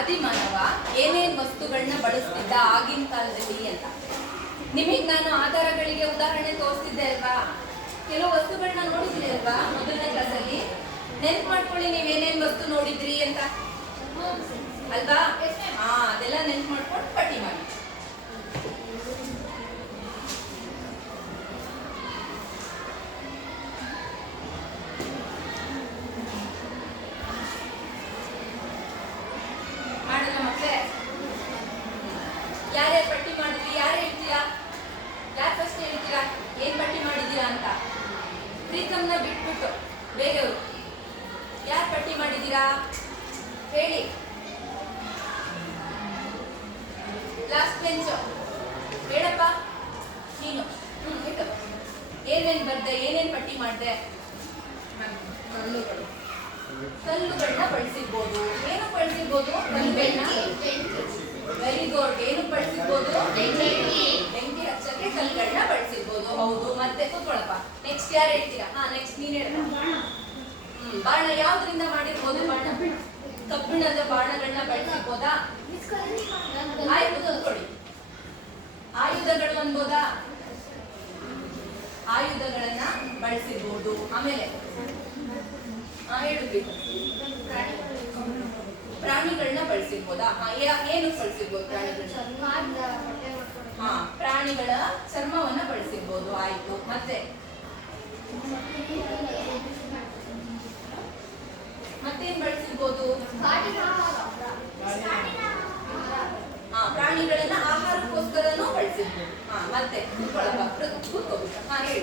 ಆದಿಮಾನವ ಏನೇನ್ ವಸ್ತುಗಳನ್ನ ಬಳಸ್ತಿದ್ದ ಆಗಿನ ಕಾಲದಲ್ಲಿ ಅಂತ. ನಿಮಗೆ ನಾನು ಆಧಾರಗಳಿಗೆ ಉದಾಹರಣೆ ತೋರಿಸ್ತಿದ್ದೆ ಅಲ್ವಾ? ಕೆಲವು ವಸ್ತುಗಳನ್ನ ನೋಡಿದ್ರಿ ಅಲ್ವಾ ಮೊದಲನೇ ಕ್ಲಾಸಲ್ಲಿ? ನೆನ್ಪು ಮಾಡ್ಕೊಳ್ಳಿ ನೀವೇನೇನ್ ವಸ್ತು ನೋಡಿದ್ರಿ ಅಂತ ಅಲ್ವಾ? ಅದೆಲ್ಲ ನೆನ್ಪು ಮಾಡ್ಕೊಂಡು ಪಟ್ಟಿ ಮಾಡಿ. ಮಾಡೋಣ ಮಕ್ಕಳೇ? ಯಾರ್ಯಾರು ಪಟ್ಟಿ ಮಾಡಿದ್ರಿ? ಯಾರು ಹೇಳ್ತೀರಾ? ಯಾರು ಫಸ್ಟ್ ಹೇಳ್ತೀರಾ ಏನ್ ಪಟ್ಟಿ ಮಾಡಿದ್ದೀರಾ ಅಂತ? ಪ್ರೀತಮ್ನ ಬಿಟ್ಬಿಟ್ಟು ಬೇರೆಯವರು ಯಾರು ಪಟ್ಟಿ ಮಾಡಿದ್ದೀರಾ ಹೇಳಿ. ಲಾಸ್ಟ್ ಬೆಂಚ್ ಹೇಳಪ್ಪ ನೀನು. ಹೇಳು, ಏನೇನ್ ಬರ್ದೆ, ಏನೇನ್ ಪಟ್ಟಿ ಮಾಡಿದೆ? ಕಲ್ಲುಗಳನ್ನ ಬಳಸಿರ್ಬೋದು. ಏನು ಬಳಸಿರ್ಬೋದು? ಕಲ್ಲುಗಳನ್ನ. Very good. ಏನು ಬಳಸಿರ್ಬೋದು? ಬೆಂಕಿ ಹಚ್ಚಕ್ಕೆ ಕಲ್ಲುಗಳನ್ನ ಬಳಸಿರ್ಬೋದು. ಹೌದು. ಮತ್ತೆ ಕೂತ್ಕೊಳ್ಳಪ್ಪ. ನೆಕ್ಸ್ಟ್ ಯಾರು ಹೇಳ್ತೀರಾ? ನೆಕ್ಸ್ಟ್ ನೀನ್ ಹೇಳ. ಬಾಣ ಯಾವ್ದ್ರಿಂದ ಮಾಡಿರ್ಬೋದು? ಬಾಣ ಕಬ್ಬಿಣದ ಬಾಣಗಳನ್ನ ಬಳಸಿರ್ಬೋದಾ? ಆಯ್ತು, ಕೂತ್ಕೊಳ್ಳಿ. ಆಯುಧಗಳು ಅನ್ಬೋದಾ? ಆಯುಧಗಳನ್ನ ಬಳಸಿರ್ಬೋದು. ಆಮೇಲೆ ಹೇಳಿದ್ವಿ ಪ್ರಾಣಿಗಳನ್ನ ಬಳಸಿರ್ಬೋದಾ? ಏನು ಬಳಸಿರ್ಬೋದು? ಪ್ರಾಣಿಗಳ ಚರ್ಮವನ್ನ ಬಳಸಿರ್ಬೋದು. ಆಯ್ತು. ಮತ್ತೆ ಮತ್ತೇನ್ ಬಳಸಿರ್ಬೋದು? ಪ್ರಾಣಿಗಳನ್ನ ಆಹಾರಕ್ಕೋಸ್ಕರನೂ ಬಳಸಿರ್ಬೋದು. ಮತ್ತೆ ಹೇಳಿ.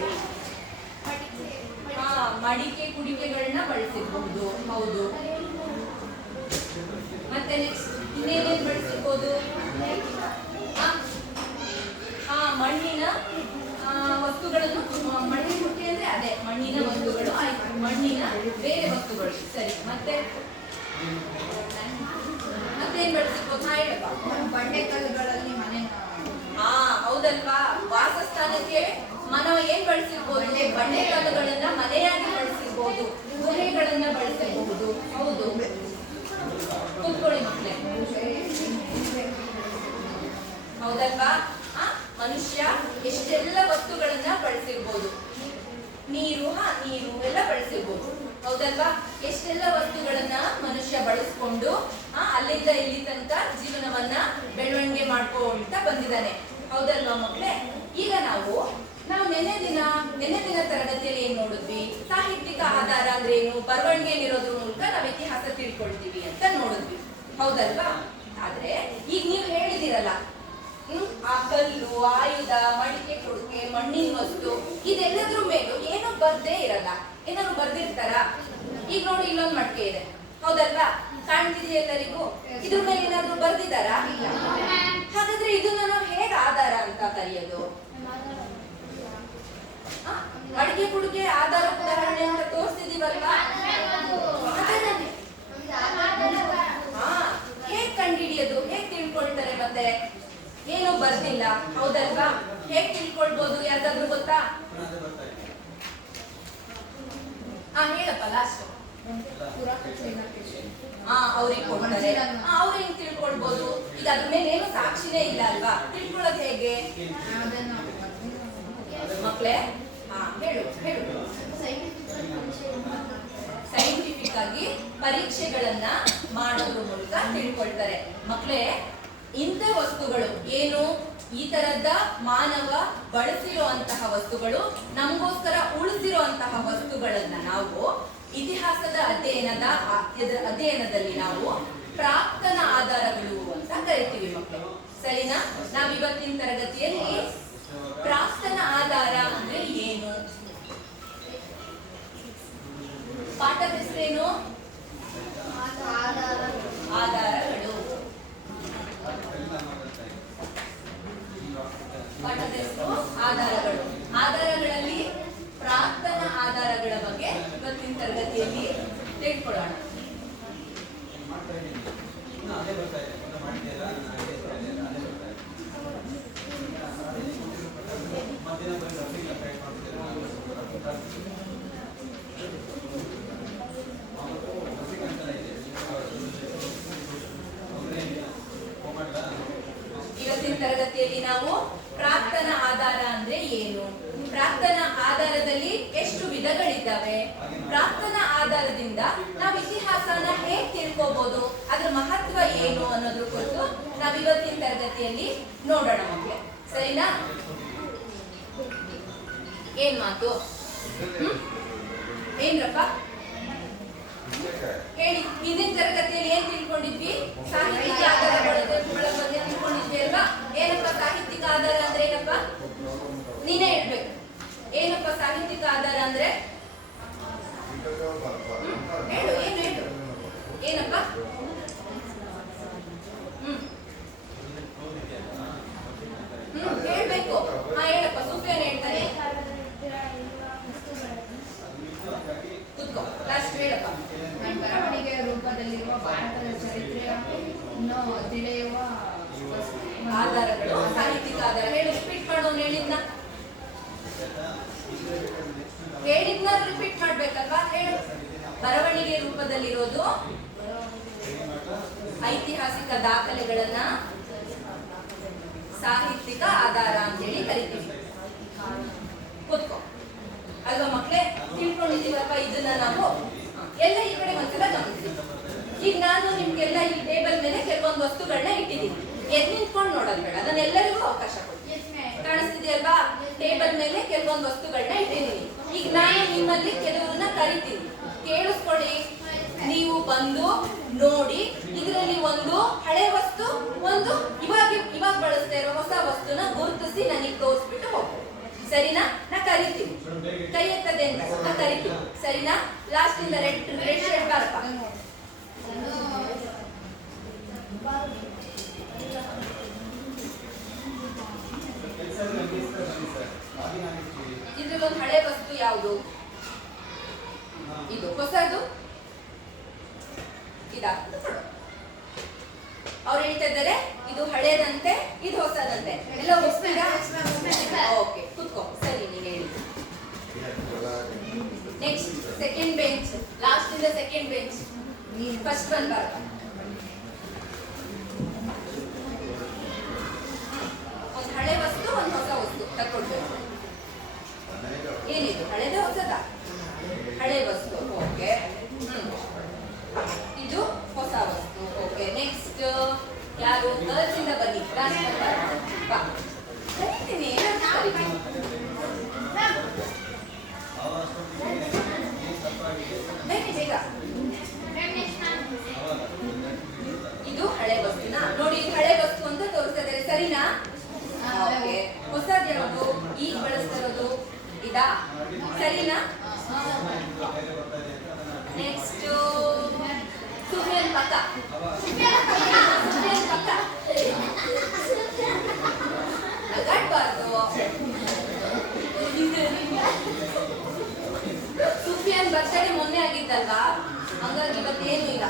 ಮಡಿಕೆ ಕುಡಿಕೆಗಳನ್ನ ಬಳಸಿರ್ಬಹುದು. ಹೌದು. ಮತ್ತೆ ನೆಕ್ಸ್ಟ್ ಇನ್ನೇನೇನ್ ಬಳಸಿರ್ಬೋದು? ಮಣ್ಣಿನ ವಸ್ತುಗಳನ್ನು. ಮಣ್ಣಿನ ಮುಟ್ಟಿ ಅಂದ್ರೆ ಅದೇ ಮಣ್ಣಿನ ವಸ್ತುಗಳು. ಆಯ್ತು. ಮಣ್ಣಿನ ಬೇರೆ ವಸ್ತುಗಳು. ಸರಿ. ಮತ್ತೇನ್ ಬಳಸಿರ್ಬೋದು? ಹೇಳಪ್ಪ. ಬಂಡೆಕಲ್ಲುಗಳಲ್ಲಿ ಮನೆ. ಹೌದಲ್ವಾ? ವಾಸಸ್ಥಾನಕ್ಕೆ ಮನವ ಏನ್ ಬಳಸಿರ್ಬೋದು? ಬಂಡೆಕಲ್ಲುಗಳನ್ನ ಮನೆಯಾಗಿ ಬಳಸಿರ್ಬೋದು. ಗುಹೆಗಳನ್ನ ಬಳಸಿರಬಹುದು. ಹೌದು. ಕೂತ್ಕೊಳ್ಳಿ ಮಕ್ಕಳೇ. ಹೌದಲ್ವಾ? ಮನುಷ್ಯ ಎಷ್ಟೆಲ್ಲ ವಸ್ತುಗಳನ್ನ ಬಳಸಿರ್ಬೋದು. ನೀರು ಎಲ್ಲ ಬಳಸಿರ್ಬೋದು. ಹೌದಲ್ವಾ? ಎಷ್ಟೆಲ್ಲ ವಸ್ತುಗಳನ್ನ ಮನುಷ್ಯ ಬಳಸ್ಕೊಂಡು ಅಲ್ಲಿಂದ ಇಲ್ಲಿ ತನಕ ಜೀವನವನ್ನ ಬೆಳವಣಿಗೆ ಮಾಡ್ಕೊಂತ ಬಂದಿದ್ದಾನೆ. ಹೌದಲ್ವಾ ಮಕ್ಕಳೇ? ಈಗ ನಾವು ನೆನ್ನೆ ದಿನ ತರಗತಿಯಲ್ಲಿ ಏನ್ ನೋಡಿದ್ವಿ? ಸಾಹಿತ್ಯಿಕ ಆಧಾರ ಅಂದ್ರೆ ಏನು, ಬರವಣಿಗೆಯಲ್ಲಿರೋದ್ರ ಮೂಲಕ ನಾವು ಇತಿಹಾಸ ತಿಳ್ಕೊಳ್ತೀವಿ ಅಂತ ನೋಡಿದ್ವಿ. ಹೌದಲ್ವಾ? ಆದ್ರೆ ಈಗ ನೀವು ಹೇಳಿದಿರಲ್ಲ, ಆ ಕಲ್ಲು, ಆಯುಧ, ಮಡಿಕೆ ಕುಡಿಕೆ, ಮಣ್ಣಿನ ವಸ್ತು ಇದೆಲ್ಲದ್ರ ಮೇಲೂ ಏನೂ ಬರ್ದೇ ಇರಲ್ಲ. ಏನಾದ್ರು ಬರ್ದಿರ್ತಾರ? ಈಗ ನೋಡಿ, ಇಲ್ಲೊಂದು ಮಡಿಕೆ ಇದೆ. ಹೌದಲ್ವಾ? ಕಾಣ್ತಿದೆಯಾ ಎಲ್ಲರಿಗೂ? ಇದ್ರ ಮೇಲೆ ಏನಾದ್ರು ಬರ್ದಿದಾರ? ಹಾಗಾದ್ರೆ ಇದನ್ನ ನಾವು ಹೇಗೆ ಆಧಾರ ಅಂತ ಕರೆಯೋದು? ಮಡಿಕೆ ಕುಡಿಕೆ ಆಧಾರ ಉದಾಹರಣೆ ಅಂತ ತೋರಿಸ್ತಿದೀವಲ್ವಾ? ಹೇಗ್ ಕಂಡುಹಿಡಿಯೋದು? ಹೇಗ್ ತಿಳ್ಕೊಳ್ತಾರೆ? ಮತ್ತೆ ಏನು ಬರ್ದಿಲ್ಲ. ಹೌದಲ್ವಾ? ಹೇಗ್ ತಿಳ್ಕೊಳ್ಬಹುದು? ಯಾರಿಗಾದ್ರೂ ಗೊತ್ತಾ? ಹೇಳಪ್ಪ. ಲಾಸ್ಟ್ ಅವ್ರಿಗೆ ಕೊಡ್ತಾರೆ. ಅವ್ರು ಹೆಂಗ್ ತಿಳ್ಕೊಳ್ಬಹುದು? ಈಗ ಅದ್ರ ಮೇಲೆ ಏನು ಸಾಕ್ಷಿನೇ ಇಲ್ಲ ಅಲ್ವಾ? ತಿಳ್ಕೊಳ್ಳೋದು ಹೇಗೆ ಮಕ್ಕಳೇ? ಹೇಳು. ಸೈಂಟಿಫಿಕ್ ಆಗಿ ಪರೀಕ್ಷೆಗಳನ್ನ ಮಾಡೋದ್ರ ಮೂಲಕ ತಿಳ್ಕೊಳ್ತಾರೆ ಮಕ್ಕಳೇ. ಇಂಥ ವಸ್ತುಗಳು ಏನು, ಈ ತರದ ಮಾನವ ಬಳಸಿರುವಂತಹ ವಸ್ತುಗಳು, ನಮಗೋಸ್ಕರ ಉಳಿಸಿರುವಂತಹ ವಸ್ತುಗಳನ್ನ ನಾವು ಇತಿಹಾಸದ ಅಧ್ಯಯನದಲ್ಲಿ ನಾವು ಪ್ರಾಕ್ತನ ಆಧಾರಗಳು ಅಂತ ಕರಿತೀವಿ ಮಕ್ಕಳು. ಸರಿನಾ? ನಾವಿವತ್ತಿನ ತರಗತಿಯಲ್ಲಿ ಪ್ರಾಕ್ತನ ಆಧಾರ ಅಂದ್ರೆ ಏನು, ಪಾಠದ ಹೆಸರೇನು? ಆಧಾರಗಳು. ಪಾಠದ ಹೆಸರು ಆಧಾರಗಳು. ಆಧಾರಗಳಲ್ಲಿ ಪ್ರಾಕ್ತನ ಆಧಾರಗಳ ಬಗ್ಗೆ ಇವತ್ತಿನ ತರಗತಿಯಲ್ಲಿ ತಿಳ್ಕೊಳ್ಳೋಣ. ತರಗತಿಯಲ್ಲಿ ನಾವು ಪ್ರಾಕ್ತನ ಆಧಾರ ಅಂದ್ರೆ ಏನು, ಪ್ರಾಕ್ತನ ಆಧಾರದಲ್ಲಿ ಎಷ್ಟು ವಿಧಗಳಿದ್ದಾವೆ, ಪ್ರಾಕ್ತನ ಆಧಾರದಿಂದ ನಾವು ಇತಿಹಾಸನ ಹೇಗೆ ತಿಳ್ಕೋಬಹುದು, ಅದ್ರ ಮಹತ್ವ ಏನು ಅನ್ನೋದ್ರ ಕುರಿತು ನಾವು ಇವತ್ತಿನ ತರಗತಿಯಲ್ಲಿ ನೋಡೋಣ ಮಕ್ಕಳೇ. ಸರಿನಾ? ಏನ್ ಮಾತು? ಏನ್ರಪ್ಪ ಹೇಳಿ. ಹಿಂದಿನ ತರಗತಿಯಲ್ಲಿ ಏನ್ ತಿಳ್ಕೊಂಡಿದ್ವಿ? ಸಾಹಿತ್ಯಿಕ ಆಧಾರಗಳ ಬಗ್ಗೆ ತಿಳ್ಕೊಂಡಿದ್ವಿ ಅಲ್ವಾ? ಏನಪ್ಪ ಸಾಹಿತ್ಯಿಕ ಆಧಾರ ಅಂದ್ರೆ ಏನಪ್ಪ? ನೀನೇ ಹೇಳ್ಬೇಕು. ಏನಪ್ಪ ಸಾಹಿತ್ಯಿಕ ಆಧಾರ ಅಂದ್ರೆ? ಹೇಳು, ಏನು ಹೇಳು, ಏನಪ್ಪ? ಹೇಳ್ಬೇಕು. ಹಾ ಹೇಳಪ್ಪ, ಸೂಫಿಯಾನ್ ಹೇಳ್ತಾನೆ. ಲಾಸ್ಟ್ ಹೇಳಪ್ಪ. ಬರವಣಿಗೆಯ ರೂಪದಲ್ಲಿರುವ ಭಾರತದ ಚರಿತ್ರೆಯನ್ನು ತಿಳಿಯುವ ಆಧಾರಗಳು ಸಾಹಿತ್ಯಿಕ ಆಧಾರ. ಹೇಳು, ರಿಪೀಟ್ ಮಾಡೋನು ಹೇಳಿದ್ನ ರಿಪೀಟ್ ಮಾಡ್ಬೇಕಲ್ವಾ? ಹೇಳು. ಬರವಣಿಗೆ ರೂಪದಲ್ಲಿರೋದು ಐತಿಹಾಸಿಕ ದಾಖಲೆಗಳನ್ನ ಸಾಹಿತ್ಯಿಕ ಆಧಾರ ಅಂತೇಳಿ ಕರಿತೀವಿ. ಕೂತ್ಕೋ ಅಲ್ವಾ ಮಕ್ಕಳೇ? ತಿಳ್ಕೊಂಡಿದೀವಪ್ಪ ಇದನ್ನ ನಾವು ಎಲ್ಲ ಈ ಕಡೆ ಒಂದ್ಸಲ ಗಮನಿಸಿ. ಈಗ ನಾನು ನಿಮ್ಗೆಲ್ಲ ಈ ಟೇಬಲ್ ಮೇಲೆ ಕೆಲವೊಂದು ವಸ್ತುಗಳನ್ನ ಇಟ್ಟಿದ್ದೀನಿ. ಎದ್ ನಿಂತ್ಕೊಂಡು ನೋಡೋದು ಬೇಡ, ನಾನು ಎಲ್ಲರಿಗೂ ಅವಕಾಶ ಕೊಡ್ತೀನಿ. ಕಾಣಿಸ್ತಿದೆಯಲ್ವಾ? ಟೇಬಲ್ ಮೇಲೆ ಕೆಲವೊಂದು ವಸ್ತುಗಳನ್ನ ಇಟ್ಟಿದ್ದೀನಿ. ಈಗ ನಾನು ನಿಮ್ಮಲ್ಲಿ ಕೆಲವ್ರನ್ನ ಕರಿತೀನಿ, ಕೇಳಿಸ್ಕೊಳ್ಳಿ. ನೀವು ಬಂದು ನೋಡಿ, ಇದರಲ್ಲಿ ಒಂದು ಹಳೆ ವಸ್ತು, ಒಂದು ಇವಾಗ ಬಳಸ್ತಾ ಇರೋ ಹೊಸ ವಸ್ತುನ ಗುರುತಿಸಿ ನನಗೆ ತೋರಿಸ್ಬಿಟ್ಟು ಹೋಗ್ಬೋದು. ಸರಿನಾ? ನಾ ಕರಿತೀನಿ, ಕೈ ಎತ್ತದೆ ನಾ ಕರಿತೀನಿ. ಸರಿನಾ? ಲಾಸ್ಟ್ ಇಂದ ರೆಡ್ ಶರ್ಟ್ ಬಾರಪ್ಪ. ಇದ್ರಲ್ಲಿ ಒಂದು ಹಳೆ ವಸ್ತು ಯಾವುದು? ಇದು. ಹೊಸದು ಇದಾಗ್ತದೆ. ಅವ್ರು ಹೇಳ್ತಾ ಇದ್ದಾರೆ ಇದು ಹಳೇದಂತೆ, ಇದು ಹೊಸದಂತೆ. ಎಲ್ಲ ಒಪ್ಪಿಗ? ಓಕೆ, ಕೂತ್ಕೋ. ಸರಿ, ನೀನು ಹೇಳಿ. ನೆಕ್ಸ್ಟ್ ಸೆಕೆಂಡ್ ಬೆಂಚ್, ಲಾಸ್ಟ್ ಇಂದ ಸೆಕೆಂಡ್ ಬೆಂಚ್. ಫಸ್ಟ್ ಒನ್ ಬಾರ. ಒಂದು ಹಳೆ ವಸ್ತು, ಒಂದು ಹೊಸ ವಸ್ತು ತಗೊಳ್ಬೇಕು. ಏನಿದು? ಹಳೆದ ಹೊಸದ? ಹಳೆ ವಸ್ತು. ಓಕೆ. ಇದು ಹೊಸ ವಸ್ತು. ಓಕೆ. ನೆಕ್ಸ್ಟ್ ಯಾರು? ಗರ್ಲ್ಸ್ ಇಂದ ಬನ್ನಿ. ಬಾ, ಕರೀತೀನಿ. ಬೇಗ. ಇದು ಹಳೆ ವಸ್ತುನಾ? ನೋಡಿ, ಇದು ಹಳೆ ವಸ್ತು ಅಂತ ತೋರಿಸ್ತಾ ಇದ್ದಾರೆ. ಸರಿನಾ? ಓಕೆ. ಹೊಸದು ಯಾವುದು? ಈಗ ಬಳಸ್ತಾ ಇರೋದು ಇದಾ? ಸರಿನಾ? ನೆಕ್ಸ್ಟ್ ಸುಫಿಯಾನ್ ಪಕ್ಕ. ಸುಫಿಯಾನ್ ಪಕ್ಕ ನಗಾಡ್ಬಾರ್ದು. ಸುಫಿಯಾನ್ ಬರ್ತಡೇ ಮೊನ್ನೆ ಆಗಿದ್ದಲ್ವಾ, ಹಂಗಾಗಿ ಇವತ್ತೇನು ಇಲ್ಲ.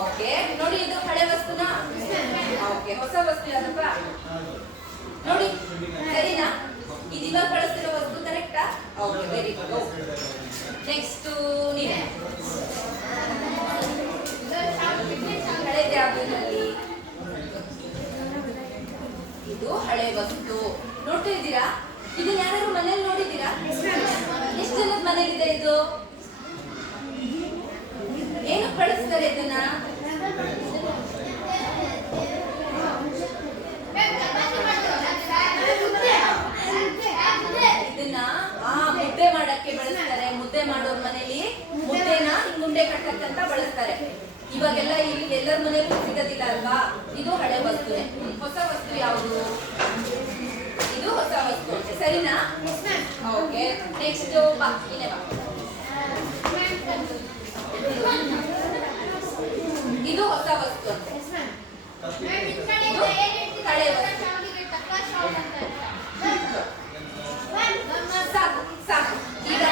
ಓಕೆ. ನೋಡಿ, ಇದು ಹಳೆ ವಸ್ತುನಾ? ಓಕೆ. ಹೊಸ ವಸ್ತು ಯಾವ್ದಪ್ಪ? ನೋಡಿ, ಸರಿನಾ? ಇದು ಇವಾಗ ಬಳಸ್ತಿರೋ ವಸ್ತು ಕರೆಕ್ಟಾ? Okay, very good. ನೆಕ್ಸ್ಟ್ ನೀನೆ. ಹಳೆದು ಯಾವ್ದ್ರಲ್ಲಿ? ಇದು ಹಳೆ ವಸ್ತು. ನೋಡ್ತಾ ಇದ್ದೀರಾ? ಇದನ್ನ ಯಾರಾದ್ರೂ ಮನೇಲಿ ನೋಡಿದ್ದೀರಾ? ಎಷ್ಟು ಜನದ ಮನೇಲಿದೆ ಇದು? ಏನಕ್ಕೆ ಬಳಸ್ತಾರೆ ಇದನ್ನ? ಇದನ್ನ ಮುದ್ದೆ ಮಾಡಕ್ಕೆ ಬಳಸ್ತಾರೆ. ಮುದ್ದೆ ಮಾಡೋರ್ ಮನೇಲಿ ಮುದ್ದೆನ ಮುಂಡೆ ಕಟ್ಟಕ್ಕಂತ ಬಳಸ್ತಾರೆ. ಇವಾಗೆಲ್ಲ ಇಲ್ಲಿ ಎಲ್ಲರ ಮನೇಲೂ ಸಿಗೋದಿಲ್ಲ ಅಲ್ವಾ? ಇದು ಹಳೆ ವಸ್ತುನೇ. ಹೊಸ ವಸ್ತು ಯಾವುದು? ಇದು ಹೊಸ ವಸ್ತು. ಸರಿನಾ? ಓಕೆ. ನೆಕ್ಸ್ಟ್ ಬಾ, ಇನ್ನೇ ಬಾ. ಇದು ಹೊಸ ವಸ್ತು ಅಂತೆ. ಇದು ಹಳೆ ವಸ್ತು. ಸಾಕು ಸಾಕು. ಈಗ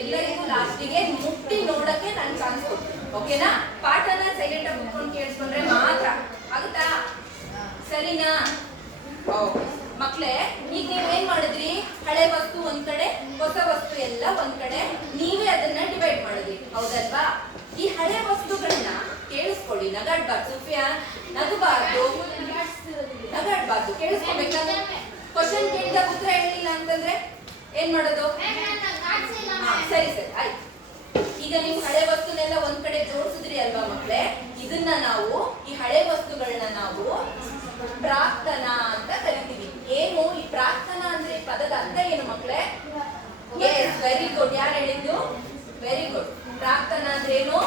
ಎಲ್ಲರಿಗೂ ಲಾಸ್ಟಿಗೆ ಮುಟ್ಟಿ ನೋಡಕ್ಕೆ ನಾನು ಚಾನ್ಸ್ ಕೊಡ್ತೀನಿ. ಓಕೆನಾ? ಪಾಠನ ಸೈಲೆಂಟ್ ಆಗಿ ಕುತ್ಕೊಂಡು ಕೇಳಿಸ್ಕೊಂಡ್ರೆ ಮಾತ್ರ ಆಗುತ್ತಾ? ಸರಿನಾ? ಓಕೆ ಮಕ್ಕಳೇ, ಈಗ ನೀವು ಏನ್ ಮಾಡಿದ್ರಿ? ಹಳೆ ವಸ್ತು ಒಂದ್ ಕಡೆ, ಹೊಸ ವಸ್ತು ಎಲ್ಲ ಒಂದ್ ಕಡೆ, ನೀವೇ ಅದನ್ನ ಡಿವೈಡ್ ಮಾಡಿದ್ರಿ. ಹೌದಲ್ವಾ? ಈ ಹಳೆ ವಸ್ತುಗಳನ್ನ ಕೇಳಿಸ್ಕೊಳ್ಳಿ. ಕೇಳಿಸ್ಕೊಳ್ಳಿ, ನಗಾಡ್ಬಾರ್ದು. ಸುಫಿಯಾನ್, ನಗಬಾರ್ದು, ನಗಾಡ್ಬಾರ್ದು, ಕೇಳಿಸ್ಕೊಬೇಕಾ? ಕ್ವಶನ್ ಕೇಳಿದಾಗ ಉತ್ತರ ಹೇಳಿಲ್ಲ ಅಂತಂದ್ರೆ ಏನ್ ಮಾಡೋದು? ಸರಿ ಸರಿ ಆಯ್ತು. ಈಗ ನೀವು ಹಳೆ ವಸ್ತುನೆಲ್ಲ ಒಂದ್ ಕಡೆ ಜೋಡಿಸಿದ್ರಿ ಅಲ್ವಾ ಮಕ್ಕಳೇ? ಇದನ್ನ ನಾವು, ಈ ಹಳೆ ವಸ್ತುಗಳನ್ನ ನಾವು ಪ್ರಾಕ್ತನ ಅಂತ ಕರಿತೀವಿ. ಏನು ಈ ಪ್ರಾಕ್ತನ ಅಂದ್ರೆ? ಪದದ ಅರ್ಥ ಏನು ಮಕ್ಕಳೇ? Yes, very good. ಯಾರು ಹೇಳಿದ್ದು? Very good. ಪ್ರಾಕ್ತನ ಅಂದ್ರೆ ಏನು?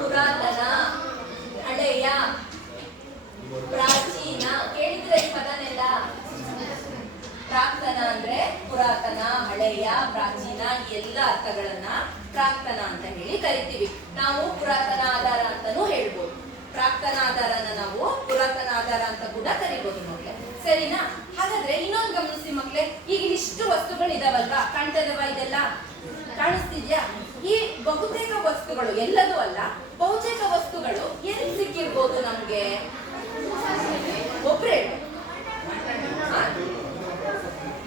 ಪುರಾತನ, ಹಳೆಯ, ಪ್ರಾಚೀನ. ಕೇಳಿದ್ರೆ ಈ ಪದನೆಲ್ಲ? ಪ್ರಾಕ್ತನ ಅಂದ್ರೆ ಪುರಾತನ, ಹಳೆಯ, ಪ್ರಾಚೀನ, ಈ ಎಲ್ಲ ಅರ್ಥಗಳನ್ನ ಪ್ರಾಕ್ತನ ಅಂತ ಹೇಳಿ ಕರಿತೀವಿ. ನಾವು ಪುರಾತನ ಆಧಾರ ಅಂತಾನೂ ಹೇಳ್ಬೋದು. ಪ್ರಾಕ್ತನ ಆಧಾರನ ನಾವು ಪುರಾತನ ಆಧಾರ ಅಂತ ಕೂಡ ಕರಿಬಹುದು ಮಕ್ಕಳೇ. ಸರಿನಾ? ಹಾಗಾದ್ರೆ ಇನ್ನೊಂದು ಗಮನಿಸಿ ಮಕ್ಕಳೇ, ಈಗ ಇಷ್ಟು ವಸ್ತುಗಳಿದಾವಲ್ವಾ? ಕಾಣ್ತದವ? ಇದೆಲ್ಲ ಕಾಣಿಸ್ತಿದ್ಯಾ? ಈ ಬಹುತೇಕ ವಸ್ತುಗಳು, ಎಲ್ಲದೂ ಅಲ್ಲ, ಬಹುತೇಕ ವಸ್ತುಗಳು ಎಲ್ಲಿ ಸಿಕ್ಕಿರ್ಬೋದು ನಮ್ಗೆ? ಒಬ್ರೇ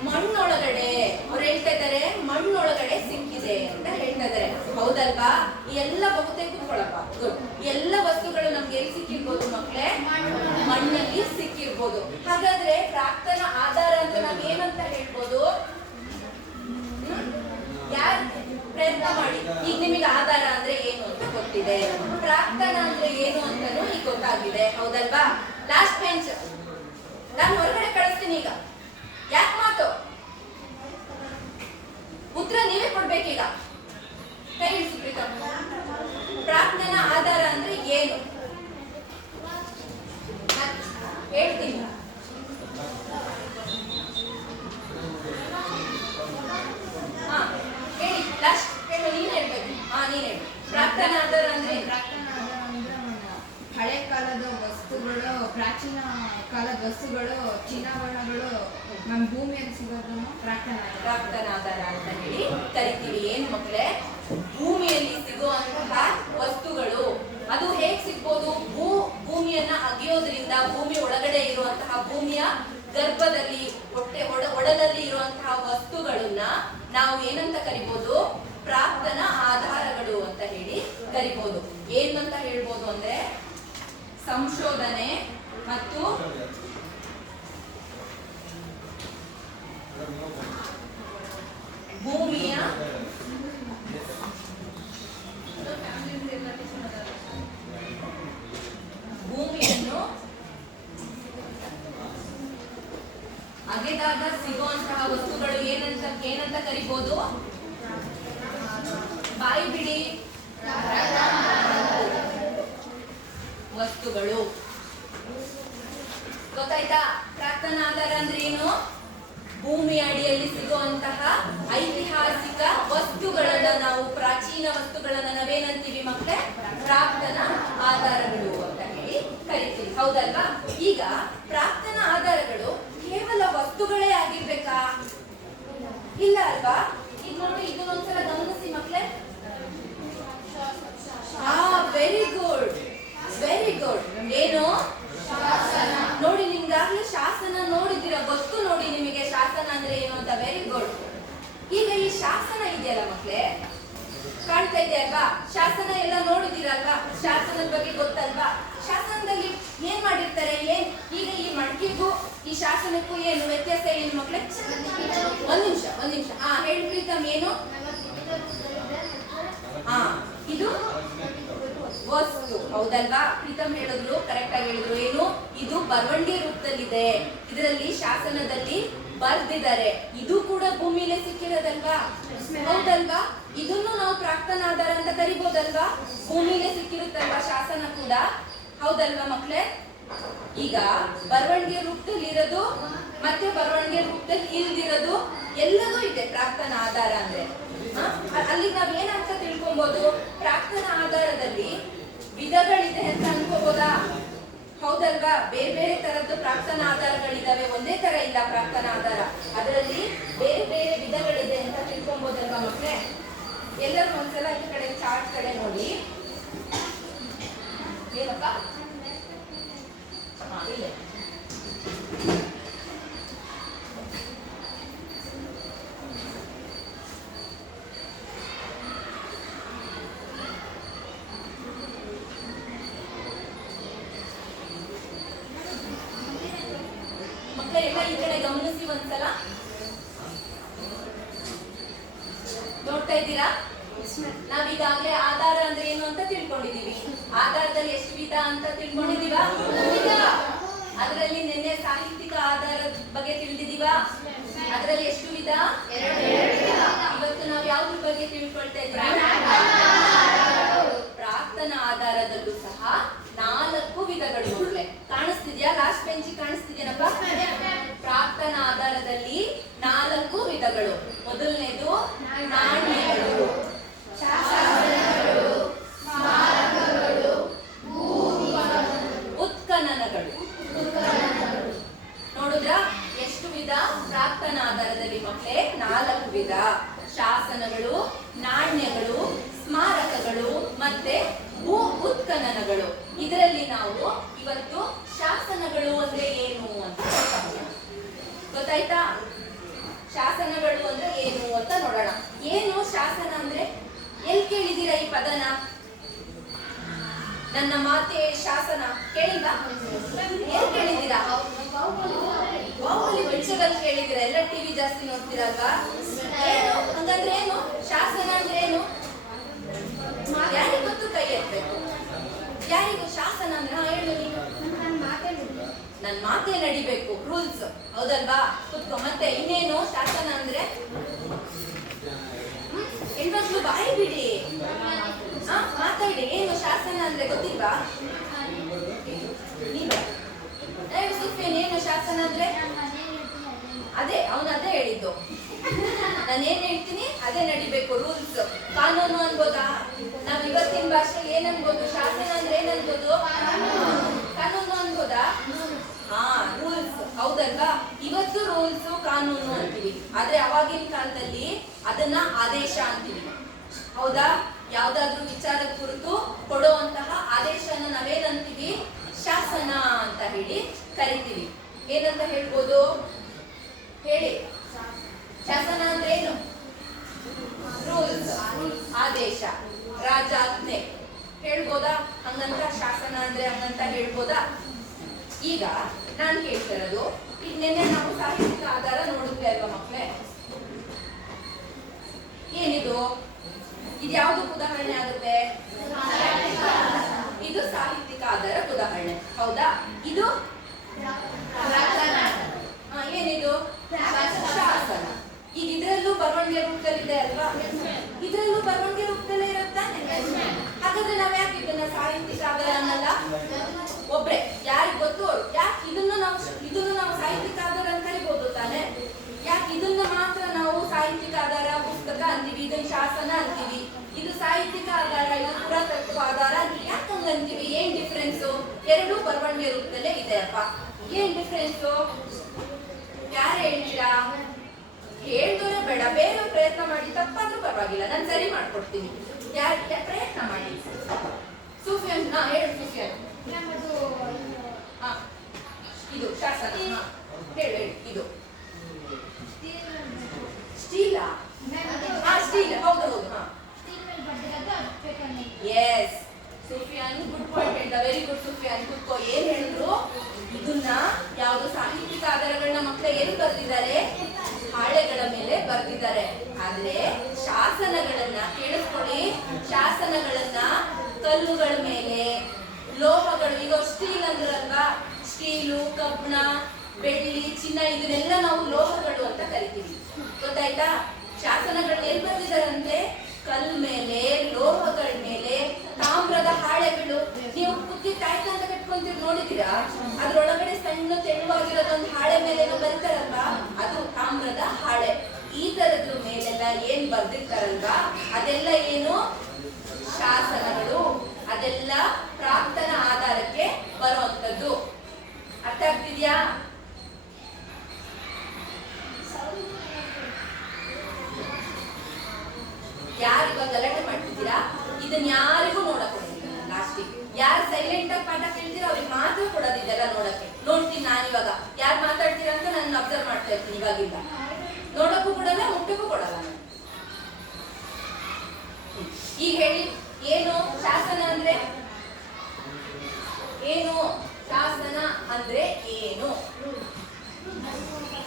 ಮಣ್ಣೊಳಗಡೆ. ಅವ್ರು ಹೇಳ್ತಾ ಇದ್ದಾರೆ ಮಣ್ಣೊಳಗಡೆ ಸಿಕ್ಕಿದೆ ಅಂತ ಹೇಳ್ತಾ ಇದ್ದಾರೆ. ಹೌದಲ್ವಾ? ಎಲ್ಲ ಬಹುತೇಕ ಕೂತ್ಕೊಳ್ಳಪ್ಪ. ಎಲ್ಲ ವಸ್ತುಗಳು ನಮ್ಗೆ ಎಲ್ಲಿ ಸಿಕ್ಕಿರ್ಬೋದು ಮಕ್ಕಳೇ? ಮಣ್ಣಲ್ಲಿ ಸಿಕ್ಕಿರ್ಬೋದು. ಹಾಗಾದ್ರೆ ಪ್ರಾಕ್ತನ ಆಧಾರ ಅಂತ ನಾವ್ ಏನಂತ ಹೇಳ್ಬೋದು? ಯಾರು ಪ್ರಯತ್ನ ಮಾಡಿ. ಈಗ ನಿಮಗೆ ಆಧಾರ ಅಂದ್ರೆ ಏನು ಅಂತ ಗೊತ್ತಿದೆ, ಪ್ರಾಕ್ತನ ಅಂದ್ರೆ ಏನು ಅಂತಾನು ಈಗ ಗೊತ್ತಾಗಿದೆ. ಹೌದಲ್ವಾ? ಲಾಸ್ಟ್ ಬೆಂಚ್ ನಾನು ಹೊರಗಡೆ ಕಳಿಸ್ತೀನಿ. ಈಗ ಯಾಕೆ ಮಾತು? ಉತ್ತರ ನೀವೇ ಕೊಡ್ಬೇಕೀಗ. ಕೈ ಇಳಿಸ್ಬಿಟ್ಟು ಪ್ರಾಕ್ತನ ಆಧಾರ ಅಂದ್ರೆ ಏನು ಹೇಳ್ತೀನಿ. ಹಾ ಹೇಳಿ, ಲಾಸ್ಟ್ ಹೇಳು. ನೀನ್ ಹೇಳ್ಬೇಕು. ನೀನ್ ಹೇಳಿ. ಪ್ರಾಕ್ತನ ಆಧಾರ ಅಂದ್ರೆ? ಪ್ರಾಕ್ತನ ಆಧಾರ ಅಂದ್ರೆ ಹಳೆ ಕಾಲದ ವಸ್ತುಗಳು, ಪ್ರಾಚೀನ ಕಾಲದ ವಸ್ತುಗಳು, ಚಿನ್ನಾಭರಣಗಳು ನಮ್ಮ ಭೂಮಿಯಲ್ಲಿ ಸಿಗೋದನ್ನು ಪ್ರಾಕ್ತನ ಆಧಾರ ಅಂತ ಹೇಳಿ ಕರಿತೀವಿ. ಏನ್ ಮಕ್ಕಳೇ? ಭೂಮಿಯಲ್ಲಿ ಸಿಗುವಂತಹ ವಸ್ತುಗಳು. ಅದು ಹೇಗ್ ಸಿಗ್ಬೋದು? ಭೂಮಿಯನ್ನ ಅಗೆಯೋದ್ರಿಂದ, ಭೂಮಿ ಒಳಗಡೆ ಇರುವಂತಹ, ಭೂಮಿಯ ಗರ್ಭದಲ್ಲಿ, ಒಡಲಲ್ಲಿ ಇರುವಂತಹ ವಸ್ತುಗಳನ್ನ ನಾವು ಏನಂತ ಕರಿಬಹುದು? ಪ್ರಾಕ್ತನ ಆಧಾರಗಳು ಅಂತ ಹೇಳಿ ಕರಿಬಹುದು. ಏನಂತ ಹೇಳ್ಬೋದು ಅಂದ್ರೆ ಸಂಶೋಧನೆ ಮತ್ತು ಭೂಮಿಯ ಭೂಮಿಯನ್ನು ಅಗೆದಾಗ ಸಿಗುವಂತಹ ವಸ್ತುಗಳು ಏನಂತ ಕರಿಬಹುದು? ಬಾಯಿ ಬಿಡಿ. ವಸ್ತುಗಳು. ಗೊತ್ತಾಯ್ತಾ? ಪ್ರಾಕ್ತನ ಆಧಾರ ಅಂದ್ರೆ ಏನು? ಭೂಮಿಯ ಅಡಿಯಲ್ಲಿ ಸಿಗುವಂತಹ ಐತಿಹಾಸಿಕ ವಸ್ತುಗಳನ್ನ, ನಾವು ಪ್ರಾಚೀನ ವಸ್ತುಗಳನ್ನ ನಾವೇನಂತೀವಿ ಮಕ್ಕಳೇ? ಪ್ರಾಕ್ತನ ಆಧಾರಗಳು ಅಂತ ಹೇಳಿ ಕರಿತೀವಿ. ಹೌದಲ್ವಾ? ಈಗ ಪ್ರಾಕ್ತನ ಆಧಾರಗಳು ಕೇವಲ ವಸ್ತುಗಳೇ ಆಗಿರ್ಬೇಕಾ? ಇಲ್ಲ ಅಲ್ವಾ? ಈಗ ನೋಡಿ, ಇದನ್ನೊಂದ್ಸಲ ಗಮನಿಸಿ ಮಕ್ಕಳೇ. Very good, very good. ಏನು? ನೋಡಿ, ನಿಮ್ಗಾಗ್ಲೇ ಶಾಸನ ನೋಡಿದಿರ, ಗೊತ್ತು ನೋಡಿ ನಿಮಗೆ ಶಾಸನ ಅಂದ್ರೆ ಏನು ಅಂತ. Very good. ಈಗ ಈ ಶಾಸನ ಇದೆಯಲ್ಲ ಮಕ್ಕಳೇ, ಕಾಣ್ತಾ ಇದೆ ಅಲ್ವಾ? ಶಾಸನ ಎಲ್ಲ ನೋಡಿದಿರಲ್ವಾ? ಶಾಸನದ ಬಗ್ಗೆ ಗೊತ್ತಲ್ವಾ? ಶಾಸನದಲ್ಲಿ ಏನ್ ಮಾಡಿರ್ತಾರೆ? ಈಗ ಈ ಮಡಕೆಗೂ ಈ ಶಾಸನಕ್ಕೂ ಏನು ವ್ಯತ್ಯಾಸ? ಏನು ಮಕ್ಕಳೇ? ಒಂದ್ ನಿಮಿಷ. ಹೇಳಿ ಪ್ರೀತಮ್. ಏನು? ಇದು ವಸ್ತು. ಹೌದಲ್ವಾ? ಪ್ರೀತಮ್ ಹೇಳಿದ್ರು, ಕರೆಕ್ಟ್ ಆಗಿ ಹೇಳಿದ್ರು. ಏನು? ಇದು ಬರವಣಿಗೆ ರೂಪದಲ್ಲಿದೆ, ಇದರಲ್ಲಿ ಶಾಸನದಲ್ಲಿ ಬರ್ದಿದ್ದಾರೆ. ಇದು ಕೂಡ ಭೂಮಿಲೇ ಸಿಕ್ಕಿರೋದಲ್ವಾ? ಹೌದಲ್ವಾ? ಇದನ್ನು ನಾವು ಪ್ರಾಕ್ತನ ಆಧಾರ ಅಂತ ಕರಿಬಹುದಲ್ವಾ? ಭೂಮಿಲೇ ಸಿಕ್ಕಿರುತ್ತಲ್ವಾ ಶಾಸನ ಕೂಡ? ಹೌದಲ್ವಾ ಮಕ್ಕಳೇ? ಈಗ ಬರವಣಿಗೆ ರೂಪದಲ್ಲಿ ಇರೋದು ಮತ್ತೆ ಬರವಣಿಗೆ ರೂಪದಲ್ಲಿ ಇಲ್ದಿರೋದು ಎಲ್ಲದೂ ಇದೆ ಪ್ರಾಕ್ತನ ಆಧಾರ ಅಂದ್ರೆ. ಅಲ್ಲಿ ನಾವ್ ಏನಂತ ತಿಳ್ಕೊಬಹುದು? ಪ್ರಾಕ್ತನ ಆಧಾರದಲ್ಲಿ ವಿಧಗಳಿದೆ ಅಂತ ಅನ್ಕೋಬಹುದಾ? ಹೌದಲ್ವಾ? ಬೇರೆ ಬೇರೆ ತರದ್ದು ಪ್ರಾಕ್ತನ ಆಧಾರಗಳಿದಾವೆ, ಒಂದೇ ತರ ಇಲ್ಲ ಪ್ರಾಕ್ತನ ಆಧಾರ. ಅದರಲ್ಲಿ ಬೇರೆ ಬೇರೆ ವಿಧಗಳಿದೆ ಅಂತ ತಿಳ್ಕೊಬಹುದಲ್ವಾ ಮಕ್ಕಳೇ? ಎಲ್ಲರೂ ಒಂದ್ಸಲ ಈ ಕಡೆ ಚಾರ್ಟ್ ಕಡೆ ನೋಡಿ. ಏನಪ್ಪ? ಇದೆ. ವಿಧ? ಇವತ್ತು ನಾವು ಯಾವ್ದ್ರ ಬಗ್ಗೆ ತಿಳ್ಕೊಳ್ತಾ ಇದ್ದೀವಿ? ಪ್ರಾಕ್ತನ ಆಧಾರದಲ್ಲೂ ಸಹ 4 ವಿಧಗಳು ಮಕ್ಕಳೇ. ಕಾಣಿಸ್ತಿದ್ಯಾ? ಲಾಸ್ಟ್ ಬೆಂಚಿ ಕಾಣಿಸ್ತಿದ್ಯೇನಪ್ಪ? ಪ್ರಾಕ್ತನ ಆಧಾರದಲ್ಲಿ 4 ವಿಧಗಳು. ಮೊದಲನೇದು ನಾಣ್ಯಗಳು, ಉತ್ಖನನಗಳು. ನೋಡುದ್ರಾ ಎಷ್ಟು ವಿಧ? ಪ್ರಾಕ್ತನ ಆಧಾರದಲ್ಲಿ ಮಕ್ಕಳೇ 4 ವಿಧ. ಶಾಸನಗಳು, ನಾಣ್ಯಗಳು, ಸ್ಮಾರಕಗಳು ಮತ್ತೆ ಭೂ ಉತ್ಖನನಗಳು. ಇದರಲ್ಲಿ ನಾವು ಇವತ್ತು ಶಾಸನಗಳು ಅಂದ್ರೆ ಏನು ಅಂತ ನೋಡೋಣ. ಗೊತ್ತಾಯ್ತಾ? ಶಾಸನಗಳು ಅಂದ್ರೆ ಏನು ಅಂತ ನೋಡೋಣ. ಏನು ಶಾಸನ ಅಂದ್ರೆ? ಎಲ್ಲಿ ಕೇಳಿದೀರಾ ಈ ಪದನ? ನನ್ನ ಮಾತೆ ಶಾಸನ ಕೇಳಿಲ್ವಾ? ಎಲ್ಲಿ ಕೇಳಿದೀರಾ? ಬಾಹುಬಲಿ ಪಿಕ್ಚರಲ್ಲಿ ಕೇಳಿದೀರಾ? ಎಲ್ಲ ಟಿವಿ ಜಾಸ್ತಿ ನೋಡ್ತೀರಲ್ವಾ? ಏನು ಹಂಗಂದ್ರೆ ಏನು? ಶಾಸನ ಅಂದ್ರೆ ಏನು? ಯಾರಿಗ್ ಗೊತ್ತು? ಕೈ ಎತ್ತಬೇಕು. ಯಾರಿಗೂ ಶಾಸನ ಅಂದ್ರೆ? ಹೇಳು ನೀನು. ನನ್ ಮಾತೇ ನಡಿಬೇಕು, ರೂಲ್ಸ್, ಹೌದಲ್ವಾ? ಕುತ್ಕೋ. ಮತ್ತೆ ಇನ್ನೇನು ಶಾಸನ ಅಂದ್ರೆ? ಹೆಣ್ಮಕ್ಳು ಬಾಯಿ ಬಿಡಿ, ಮಾತಾಡಿ. ಏನು ಶಾಸನ ಅಂದ್ರೆ ಗೊತ್ತಿಲ್ವಾ? ಸುಫಿಯನ್, ಏನು ಶಾಸನ ಅಂದ್ರೆ? ಅದೇ ಅವನು ಅದೇ ಹೇಳಿದ್ದು. ನಾನೇನ್ ಹೇಳ್ತೀನಿ ಅದೇ ನಡಿಬೇಕು, ರೂಲ್ಸ್. ಕಾನೂನು ಅನ್ಬೋದಾ? ನಾವ್ ಇವತ್ತಿನ ಭಾಷೆಯಲ್ಲಿ ಏನ್ ಅನ್ಬೋದು? ಶಾಸನ ಅಂದ್ರೆ ಏನ್ ಅನ್ಬೋದು? ಕಾನೂನು ಅನ್ಬೋದಾ? ಹಾ, ರೂಲ್ಸ್, ಹೌದಲ್ವಾ? ಇವತ್ತು ರೂಲ್ಸ್ ಕಾನೂನು ಅಂತೀವಿ, ಆದ್ರೆ ಅವಾಗಿನ ಕಾಲದಲ್ಲಿ ಅದನ್ನ ಆದೇಶ ಅಂತೀವಿ. ಹೌದಾ? ಯಾವ್ದಾದ್ರು ವಿಚಾರದ ಕುರಿತು ಕೊಡುವಂತಹ ಆದೇಶನ ನಾವೇನಂತೀವಿ? ಶಾಸನ ಅಂತ ಹೇಳಿ ಕರಿತೀವಿ. ಏನಂತ ಹೇಳ್ಬೋದು ಹೇಳಿ? ಶಾಸನ ಅಂದ್ರೆ ಏನು? ರೂಲ್ಸ್, ಆದೇಶ, ರಾಜಾಜ್ಞೆ ಹೇಳ್ಬೋದಾ? ಹಂಗಂತ ಶಾಸನ ಅಂದ್ರೆ ಹಂಗಂತ ಹೇಳ್ಬೋದಾ? ಈಗ ನಾನ್ ಕೇಳ್ತಿರೋದು, ಈಗ ನಿನ್ನೆ ನಾವು ಸಾಹಿತ್ಯಿಕ ಆಧಾರ ನೋಡಿದ್ವಿ ಅಲ್ವಾ ಮಕ್ಕಳೇ? ಏನಿದು? ಇದು ಯಾವ್ದಕ್ಕೆ ಉದಾಹರಣೆ ಆಗುತ್ತೆ? ಇದು ಸಾಹಿತ್ಯಿಕ ಆಧಾರ ಉದಾಹರಣೆ, ಹೌದಾ? ಇದು ಏನಿದು? ಶಾಸನ. ಈಗ ಇದ್ರಲ್ಲೂ ಬರವಣಿಗೆ ರೂಪದಲ್ಲಿದೆ ಅಲ್ವಾ? ಇದ್ರಲ್ಲೂ ಬರವಣಿಗೆ ರೂಪದಲ್ಲೇ ಇರುತ್ತಾನೆ. ಹಾಗಾದ್ರೆ ನಾವ್ ಯಾಕೆ ಇದನ್ನ ಸಾಹಿತ್ಯಿಕ ಆಧಾರ ಅನ್ನಲ್ಲ? ಒಬ್ರೆ ಯಾರಿಗ್ ಗೊತ್ತು ಅವ್ರು. ಯಾಕೆ ಇದನ್ನು ನಾವು ಸಾಹಿತ್ಯಿಕ ಆಧಾರ ಅಂತ ಕರಿಬಹುದು ತಾನೆ? ಯಾಕೆ ಇದನ್ನ ಮಾತ್ರ ನಾವು ಸಾಹಿತ್ಯಿಕ ಆಧಾರ ಪುಸ್ತಕ ಅಂತೀವಿ, ಇದನ್ನ ಶಾಸನ ಅಂತೀವಿ? ಇದು ಸಾಹಿತ್ಯಿಕ ಆಧಾರ, ಇದು ಪುರಾತತ್ವ ಆಧಾರ ಯಾಕೆ ಹಂಗಂತೀವಿ? ಏನ್ ಡಿಫ್ರೆನ್ಸ್? ಎರಡೂ ಬರವಣಿಗೆ ರೂಪದಲ್ಲೇ ಇದೆ ಅಪ್ಪ. ಏನ್ ಡಿಫ್ರೆನ್ಸ್? ಯಾರು ಹೇಳ್ತೀರಾ? ಹೇಳ್ದೋರೆ ಬೇಡ, ಬೇರೆ ಪ್ರಯತ್ನ ಮಾಡಿ, ತಪ್ಪಾದ್ರೂ ಪರವಾಗಿಲ್ಲ, ನಾನು ಸರಿ ಮಾಡ್ಕೊಡ್ತೀನಿ. ಯಾರು ಪ್ರಯತ್ನ ಮಾಡಿ. ಸೂಫಿಯನ್, ಹೇಳು ಸೂಫಿಯನ್. ಇದು ಶಾಸನ. ಹೇಳಿ. ಇದು ಸ್ಟೀಲಾ? ಸ್ಟೀಲ್, ಹೌದು. ಎಸ್, ಸುಫಿಯಾನ್ ಗುಡ್ ಪಾಯಿಂಟ್ ಹೇಳ್ದ. Very good Sufiyan. ಕುತ್ಕೋ. ಏನ್ ಹೇಳಿದ್ರು? ಇದನ್ನ ಯಾವ್ದು ಸಾಹಿತ್ಯಿಕ ಆಧಾರಗಳನ್ನ ಮಕ್ಕಳು ಎಲ್ಲಿ ಬರ್ದಿದ್ದಾರೆ? ಹಾಳೆಗಳ ಮೇಲೆ ಬರ್ದಿದ್ದಾರೆ. ಆದ್ರೆ ಶಾಸನಗಳನ್ನ ಕೇಳಿಸ್ಕೊಳ್ಳಿ, ಶಾಸನಗಳನ್ನ ಕಲ್ಲುಗಳ ಮೇಲೆ, ಲೋಹಗಳು, ಈಗ ಸ್ಟೀಲ್ ಅಂದ್ರಲ್ವಾ? ಸ್ಟೀಲು, ಕಬ್ಬಣ, ಬೆಳ್ಳಿ, ಚಿನ್ನ, ಇದನ್ನೆಲ್ಲ ನಾವು ಲೋಹಗಳು ಅಂತ ಕರಿತೀವಿ. ಗೊತ್ತಾಯ್ತಾ? ಶಾಸನಗಳನ್ನ ಎಲ್ಲಿ ಬರ್ದಿದಾರಂತೆ? ಕಲ್ ಮೇಲೆ, ಲೋಹಗಳ ಮೇಲೆ, ತಾಮ್ರದ ಹಾಳೆಗಳು. ನೀವು ಕುತ್ತಿ ಕಾಯ್ಕ ಅಂತ ಕಟ್ಕೊಂತೀರಿ, ನೋಡಿದೀರಾ? ಅದ್ರೊಳಗಡೆ ಸಣ್ಣ ತೆಳುವಾಗಿರೋದೊಂದು ಹಾಳೆ ಮೇಲೆ ಬರ್ತಾರಲ್ವಾ? ಅದು ತಾಮ್ರದ ಹಾಳೆ. ಈ ತರದ್ರ ಮೇಲೆಲ್ಲ ಏನ್ ಬರ್ದಿರ್ತಾರಲ್ವಾ? ಅದೆಲ್ಲ ಏನು? ಶಾಸನಗಳು. ಅದೆಲ್ಲ ಪ್ರಾಕ್ತನ ಆಧಾರಕ್ಕೆ ಬರುವಂತದ್ದು. ಅರ್ಥ ಆಗ್ತಿದ್ಯಾ? ಯಾರಿಗ ಗಲಾಟೆ ಮಾಡ್ತಿದ್ದೀರಾ? ಇದನ್ನ ಯಾರಿಗೂ ನೋಡಕ್ ಕೊಡೋದಿಲ್ಲ. ಲಾಸ್ಟಿಗೆ ಯಾರು ಸೈಲೆಂಟ್ ಆಗಿ ಪಾಠ ಕೇಳ್ತೀರಾ ಅವ್ರಿಗೆ ಮಾತ್ರ ಕೊಡೋದಿದೆಲ್ಲ ನೋಡಕ್ಕೆ. ನೋಡ್ತೀನಿ ನಾನಿವಾಗ ಯಾರು ಮಾತಾಡ್ತೀರಾ ಅಂತ ನಾನು ಅಬ್ಸರ್ವ್ ಮಾಡ್ತಾ ಇರ್ತೀನಿ. ಇವಾಗಿಲ್ಲ ನೋಡಕ್ಕೂ ಕೊಡಲ್ಲ, ಮುಟ್ಟಕ್ಕೂ ಕೊಡಲ್ಲ ನಾನು. ಈಗ ಹೇಳಿ, ಏನು ಶಾಸನ ಅಂದ್ರೆ ಏನು? ಶಾಸನ ಅಂದ್ರೆ ಏನು?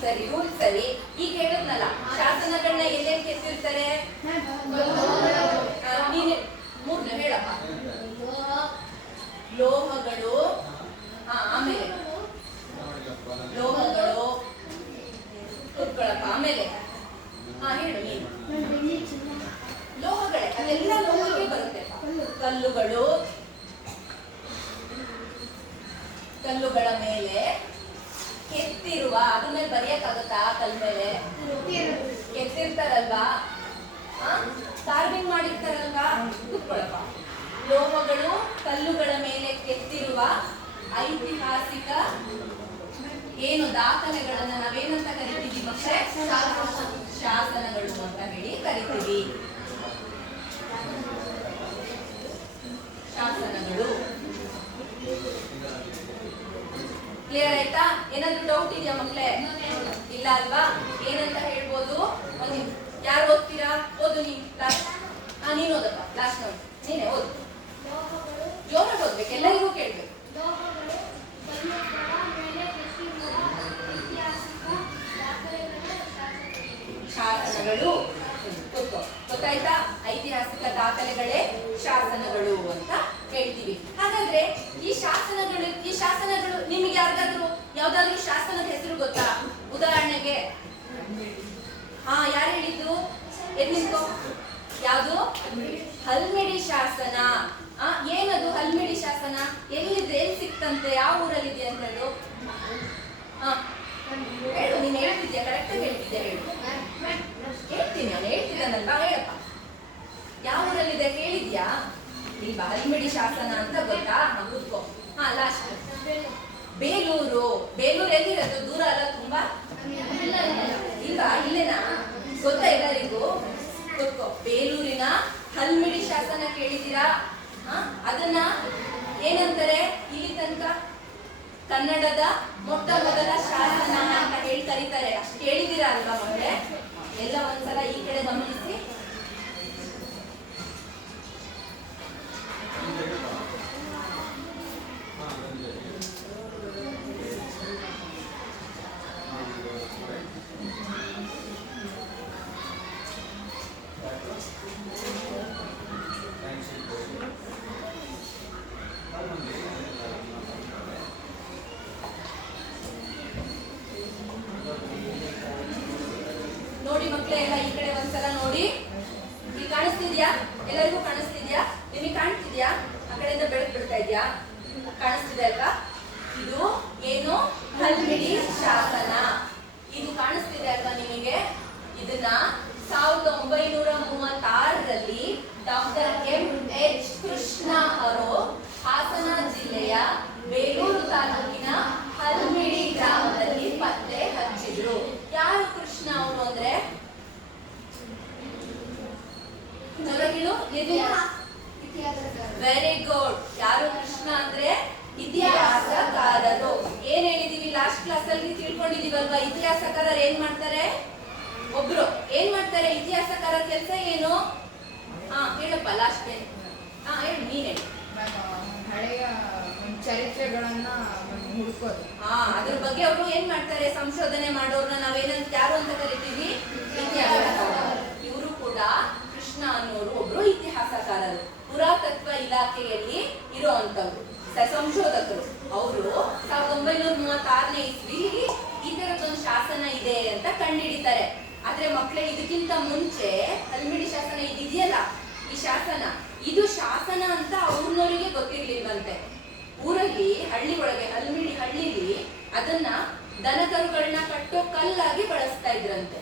ಸರಿ, ರೂಲ್ ಸರಿ. ಈಗ ಹೇಳಿದ್ನಲ್ಲ, ಶಾಸನಗಳನ್ನ ಎಲ್ಲೆಲ್ಲಿ ಕೆತ್ತಿರ್ತಾರೆ? ಮೂರನೇ ಹೇಳಪ್ಪ. ಲೋಹಗಳು, ಆಮೇಲೆ ಲೋಹಗಳು, ಕುತ್ಕೊಳಪ್ಪ. ಆಮೇಲೆ ಕಲ್ಲುಗಳು, ಕಲ್ಲುಗಳ ಮೇಲೆ ಕೆತ್ತಿರುವ, ಅದ್ರ ಮೇಲೆ ಬರೆಯಕ್ಕಾಗತ್ತಾ? ಕಲ್ ಮೇಲೆ ಕೆತ್ತಿರ್ತಾರಲ್ವಾ, ಕಾರ್ವಿಂಗ್ ಮಾಡಿರ್ತಾರಲ್ವಾ, ಕೂತ್ಕೊಳಪ್ಪ. ಲೋಹಗಳು ಕಲ್ಲುಗಳ ಮೇಲೆ ಕೆತ್ತಿರುವ ಐತಿಹಾಸಿಕ ಏನು ದಾಖಲೆಗಳನ್ನ ನಾವೇನಂತ ಕರಿತೀವಿ ಮಕ್ಕಳೇ? ಶಾಸನಗಳು ಅಂತ ಹೇಳಿ ಕರಿತೀವಿ. ಶಾಸನಗಳು. ಕ್ಲಿಯರ್ ಆಯ್ತಾ? ಏನಾದ್ರು ಡೌಟ್ ಇದೆಯಾ ಮಕ್ಕಳೇ? ಇಲ್ಲ ಅಲ್ವಾ? ಏನಂತ ಹೇಳ್ಬೋದು? ಯಾರು ಓದ್ತೀರಾ? ಓದು ನೀನು. ನೀನು ಓದಪ್ಪ. ಲಾಸ್ಟ್ ನೋಡು, ನೀನೇ ಓದು. ಜೋರಾಗಿ ಓದ್ಬೇಕು, ಎಲ್ಲರಿಗೂ ಕೇಳ್ಬೇಕು. ಶಾಸನಗಳು. ಗೊತ್ತಾಯ್ತಾ? ಐತಿಹಾಸಿಕ ದಾಖಲೆಗಳೇ ಶಾಸನಗಳು ಅಂತ ಹೇಳ್ತೀವಿ. ಹಾಗಾದ್ರೆ ಈ ಶಾಸನಗಳು ನಿಮಗೆ ಯಾವ್ದಾದ್ರು ಶಾಸನದ ಹೆಸರು ಗೊತ್ತಾ? ಉದಾಹರಣೆಗೆ ಯಾರು ಹೇಳಿದ್ದು? ಎಲ್ಲಿಂದ? ಯಾವುದು? ಹಲ್ಮಿಡಿ ಶಾಸನ. ಏನದು ಹಲ್ಮಿಡಿ ಶಾಸನ? ಎಲ್ಲಿದೆ? ಎಲ್ಲಿ ಸಿಕ್ತಂತೆ? ಯಾವ ಊರಲ್ಲಿದೆ ಅಂತ ಹೇಳು. ಹೇಳು, ನೀನು ಹೇಳ್ತಿದ್ಯಾ? ಕರೆಕ್ಟಾಗಿ ಹೇಳ್ತಿದ್ಯಾ? ಹೇಳು. ಹೇಳ್ತೀನಿ, ನಾನು ಹೇಳ್ತಿದ್ದಾನಲ್ವಾ? ಹೇಳಪ್ಪ, ಯಾವ ಊರಲ್ಲಿದೆ ಕೇಳಿದ್ಯಾ? ಇಲ್ವಾ? ಹಲ್ಮಿಡಿ ಶಾಸನ ಅಂತ ಗೊತ್ತಾ? ಕೂತ್ಕೋ. ಲಾಸ್ಟ್. ಬೇಲೂರು. ಬೇಲೂರು ಎಲ್ಲಿರೋದು? ದೂರ ಅಲ್ಲ ತುಂಬಾ? ಇಲ್ವಾ? ಇಲ್ಲೇನಾ? ಗೊತ್ತಾ ಎಲ್ಲರಿಗೂ? ಕೂತ್ಕೋ. ಬೇಲೂರಿನ ಹಲ್ಮಿಡಿ ಶಾಸನ ಕೇಳಿದ್ದೀರಾ? ಅದನ್ನ ಏನಂತಾರೆ? ಇಲ್ಲಿ ತನಕ ಕನ್ನಡದ ಮೊಟ್ಟ ಮೊದಲ ಶಾಸನ ಅಂತ ಹೇಳಿ ಕರೀತಾರೆ. ಅಷ್ಟು ಕೇಳಿದ್ದೀರಾ ಅಲ್ವಾ ಮಕ್ಕಳೇ? ಎಲ್ಲ ಒಂದ್ಸಲ ಈ ಕಡೆ ಗಮನಿಸಿ. ನೋಡಿ ಮಕ್ಕಳೇ, ಎಲ್ಲ ಈ ಕಡೆ ಒಂದ್ಸಲ ನೋಡಿ. ಇಲ್ಲಿ ಕಾಣಿಸ್ತಿದ್ಯಾ? ಎಲ್ಲರಿಗೂ ಕಾಣಿಸ್ತಿದ್ಯಾ? ನಿಮಗೆ ಕಾಣಿಸ್ತಿದ್ಯಾ? ಆ ಕಡೆಯಿಂದ ಬೆಳಕು ಬಿಡ್ತಾ ಇದ್ಯಾ? ಕಾಣಿಸ್ತಿದೆ ಅಲ್ವಾ? ಇದು ಏನು? ಹಲ್ಮಿಡಿ ಶಾಸನ. ಇದು ಕಾಣಿಸ್ತಿದೆ ಅಲ್ವಾ ನಿಮಗೆ? ಇದನ್ನ 1936ರಲ್ಲಿ ಡಾಕ್ಟರ್ ಎಂ.ಎಚ್. ಕೃಷ್ಣ ಅವರು ಹಾಸನ ಜಿಲ್ಲೆಯ ಬೇಲೂರು ತಾಲೂಕಿನ ಹಲ್ಮಿಡಿ ಗ್ರಾಮದಲ್ಲಿ ಪತ್ತೆ ಹಚ್ಚಿದ್ರು. ಯಾರು ಕೃಷ್ಣ ಅವರು ಅಂದ್ರೆ? Very good. ಯಾರು ಕೃಷ್ಣ ಅಂದ್ರೆ? ಇತಿಹಾಸಕಾರರು. ಏನ್ ಹೇಳಿದೀವಿ ಲಾಸ್ಟ್ ಕ್ಲಾಸ್ ಅಲ್ಲಿ? ತಿಳ್ಕೊಂಡಿದೀವಲ್ವಾ? ಇತಿಹಾಸಕಾರರು ಏನ್ ಮಾಡ್ತಾರೆ? ಒಬ್ರು ಏನ್ ಮಾಡ್ತಾರೆ? ಇತಿಹಾಸಕಾರರ ಕೆಲಸ ಏನು? ಹೇಳಪ್ಪ ಲಾಸ್ಟ್. ಹೇಳಿ, ನೀನ್ ಹೇಳಿ. ಹಳೆಯ ಚರಿತ್ರೆಗಳನ್ನ ಹುಡುಕೋದು. ಅದ್ರ ಬಗ್ಗೆ ಅವರು ಏನ್ ಮಾಡ್ತಾರೆ? ಸಂಶೋಧನೆ ಮಾಡೋರ್ನ ನಾವೇನಂತ ಯಾರು ಅಂತ ಕರಿತೀವಿ? ಇತಿಹಾಸಕಾರರು. ಇವರು ಕೂಡ ಕೃಷ್ಣ ಅನ್ನೋರು ಒಬ್ರು ಇತಿಹಾಸಕಾರರು. ಪುರಾತತ್ವ ಇಲಾಖೆಯಲ್ಲಿ ಇರುವಂತವ್ರು, ಸಂಶೋಧಕರು. ಅವರು 1936ನೇ ಇಸ್ವಿಲಿ ಈ ತರದೊಂದು ಶಾಸನ ಇದೆ ಅಂತ ಕಂಡುಹಿಡಿತಾರೆ. ಆದ್ರೆ ಮಕ್ಕಳೇ, ಇದಕ್ಕಿಂತ ಮುಂಚೆ ಹಲ್ಮಿಡಿ ಶಾಸನ ಇದೆಯಲ್ಲ, ಈ ಶಾಸನ, ಇದು ಶಾಸನ ಅಂತ ಊರಿನವರಿಗೆ ಗೊತ್ತಿರ್ಲಿಲ್ವಂತೆ. ಊರಲ್ಲಿ, ಹಳ್ಳಿ ಒಳಗೆ, ಹಲ್ಮಿಡಿ ಹಳ್ಳಿಲಿ ಅದನ್ನ ದನಕರುಗಳನ್ನ ಕಟ್ಟೋ ಕಲ್ಲಾಗಿ ಬಳಸ್ತಾ ಇದ್ರಂತೆ.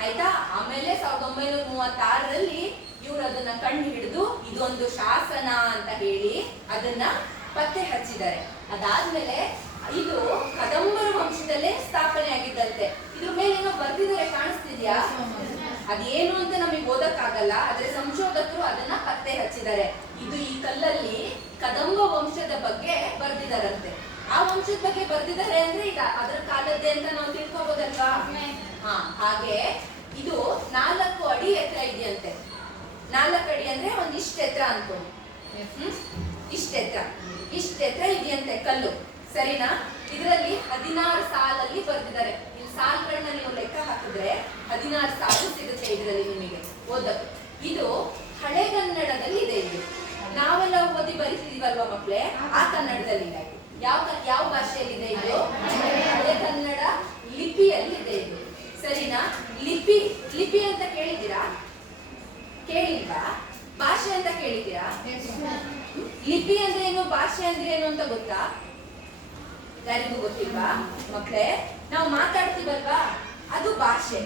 ಆಯ್ತಾ? ಆಮೇಲೆ 1936ರಲ್ಲಿ ಇವ್ರು ಅದನ್ನ ಕಂಡು ಹಿಡಿದು ಇದೊಂದು ಶಾಸನ ಅಂತ ಹೇಳಿ ಅದನ್ನ ಪತ್ತೆ ಹಚ್ಚಿದ್ದಾರೆ. ಅದಾದ್ಮೇಲೆ ಇದು ಕದಂಬರ ವಂಶದಲ್ಲೇ ಸ್ಥಾಪನೆ ಆಗಿದ್ದಂತೆ. ಇದ್ರ ಮೇಲೆ ಏನೋ ಬರ್ದಿದ್ದಾರೆ, ಕಾಣಿಸ್ತಿದ್ಯಾ? ಅದೇನು ಅಂತ ನಮಗೆ ಓದಕ್ಕಾಗಲ್ಲ, ಆದ್ರೆ ಸಂಶೋಧಕರು ಅದನ್ನ ಪತ್ತೆ ಹಚ್ಚಿದ್ದಾರೆ. ಇದು ಈ ಕಲ್ಲಲ್ಲಿ ಕದಂಬ ವಂಶದ ಬಗ್ಗೆ ಬರ್ದಿದಾರಂತೆ. ಆ ವಂಶದ ಬಗ್ಗೆ ಬರ್ದಿದ್ದಾರೆ ಅಂದ್ರೆ ಈಗ ಅದರ ಕಾಲದ್ದೇ ಅಂತ ನಾವು ತಿಳ್ಕೊಬೋದಲ್ವಾ? ಹಾಗೆ ಇದು 4 ಅಡಿ ಎತ್ತರ ಇದೆಯಂತೆ. 4 ಅಡಿ ಅಂದ್ರೆ ಒಂದಿಷ್ಟು ಎತ್ತರ ಅನ್ಕೊಂಡು, ಇಷ್ಟೆತ್ತರ ಇದೆಯಂತೆ ಕಲ್ಲು. ಸರಿನಾ? ಇದರಲ್ಲಿ 16 ಸಾಲಲ್ಲಿ ಬರ್ದಿದ್ದಾರೆ. ಇಲ್ಲಿ ಸಾಲುಗಳನ್ನ ನೀವು ಲೆಕ್ಕ ಹಾಕಿದ್ರೆ 16 ಸಾಲು ಸಿಗುತ್ತೆ ಇದರಲ್ಲಿ ನಿಮಗೆ ಓದಕ್ಕೆ. ಇದು ಹಳೆಗನ್ನಡದಲ್ಲಿ ಇದೆ. ಇದು ನಾವೆಲ್ಲ ಓದಿ ಬರೀತಿದೀವಲ್ವಾ ಮಕ್ಕಳೇ? ಆ ಕನ್ನಡದಲ್ಲಿ ಇದೆ. ಯಾವ ಭಾಷೆಯಲ್ಲಿದೆ ಇದು? ಹಳೆಗನ್ನಡ ಲಿಪಿಯಲ್ಲಿ ಇದೆ ಇದು. ಸರಿನಾ? ಲಿಪಿ ಅಂತ ಕೇಳಿದ್ದೀರಾ? ಕೇಳಿಲ್ವಾ? ಭಾಷೆ ಅಂತ ಕೇಳಿದ್ಯಾ? ಲಿಪಿ ಅಂದ್ರೆ ಏನು, ಭಾಷೆ ಅಂದ್ರೆ ಏನು ಅಂತ ಗೊತ್ತಾ? ಯಾರಿಗೂ ಗೊತ್ತಿಲ್ವಾ ಮಕ್ಕಳೇ? ನಾವು ಮಾತಾಡ್ತೀವಲ್ವಾ ಅದು ಭಾಷೆ,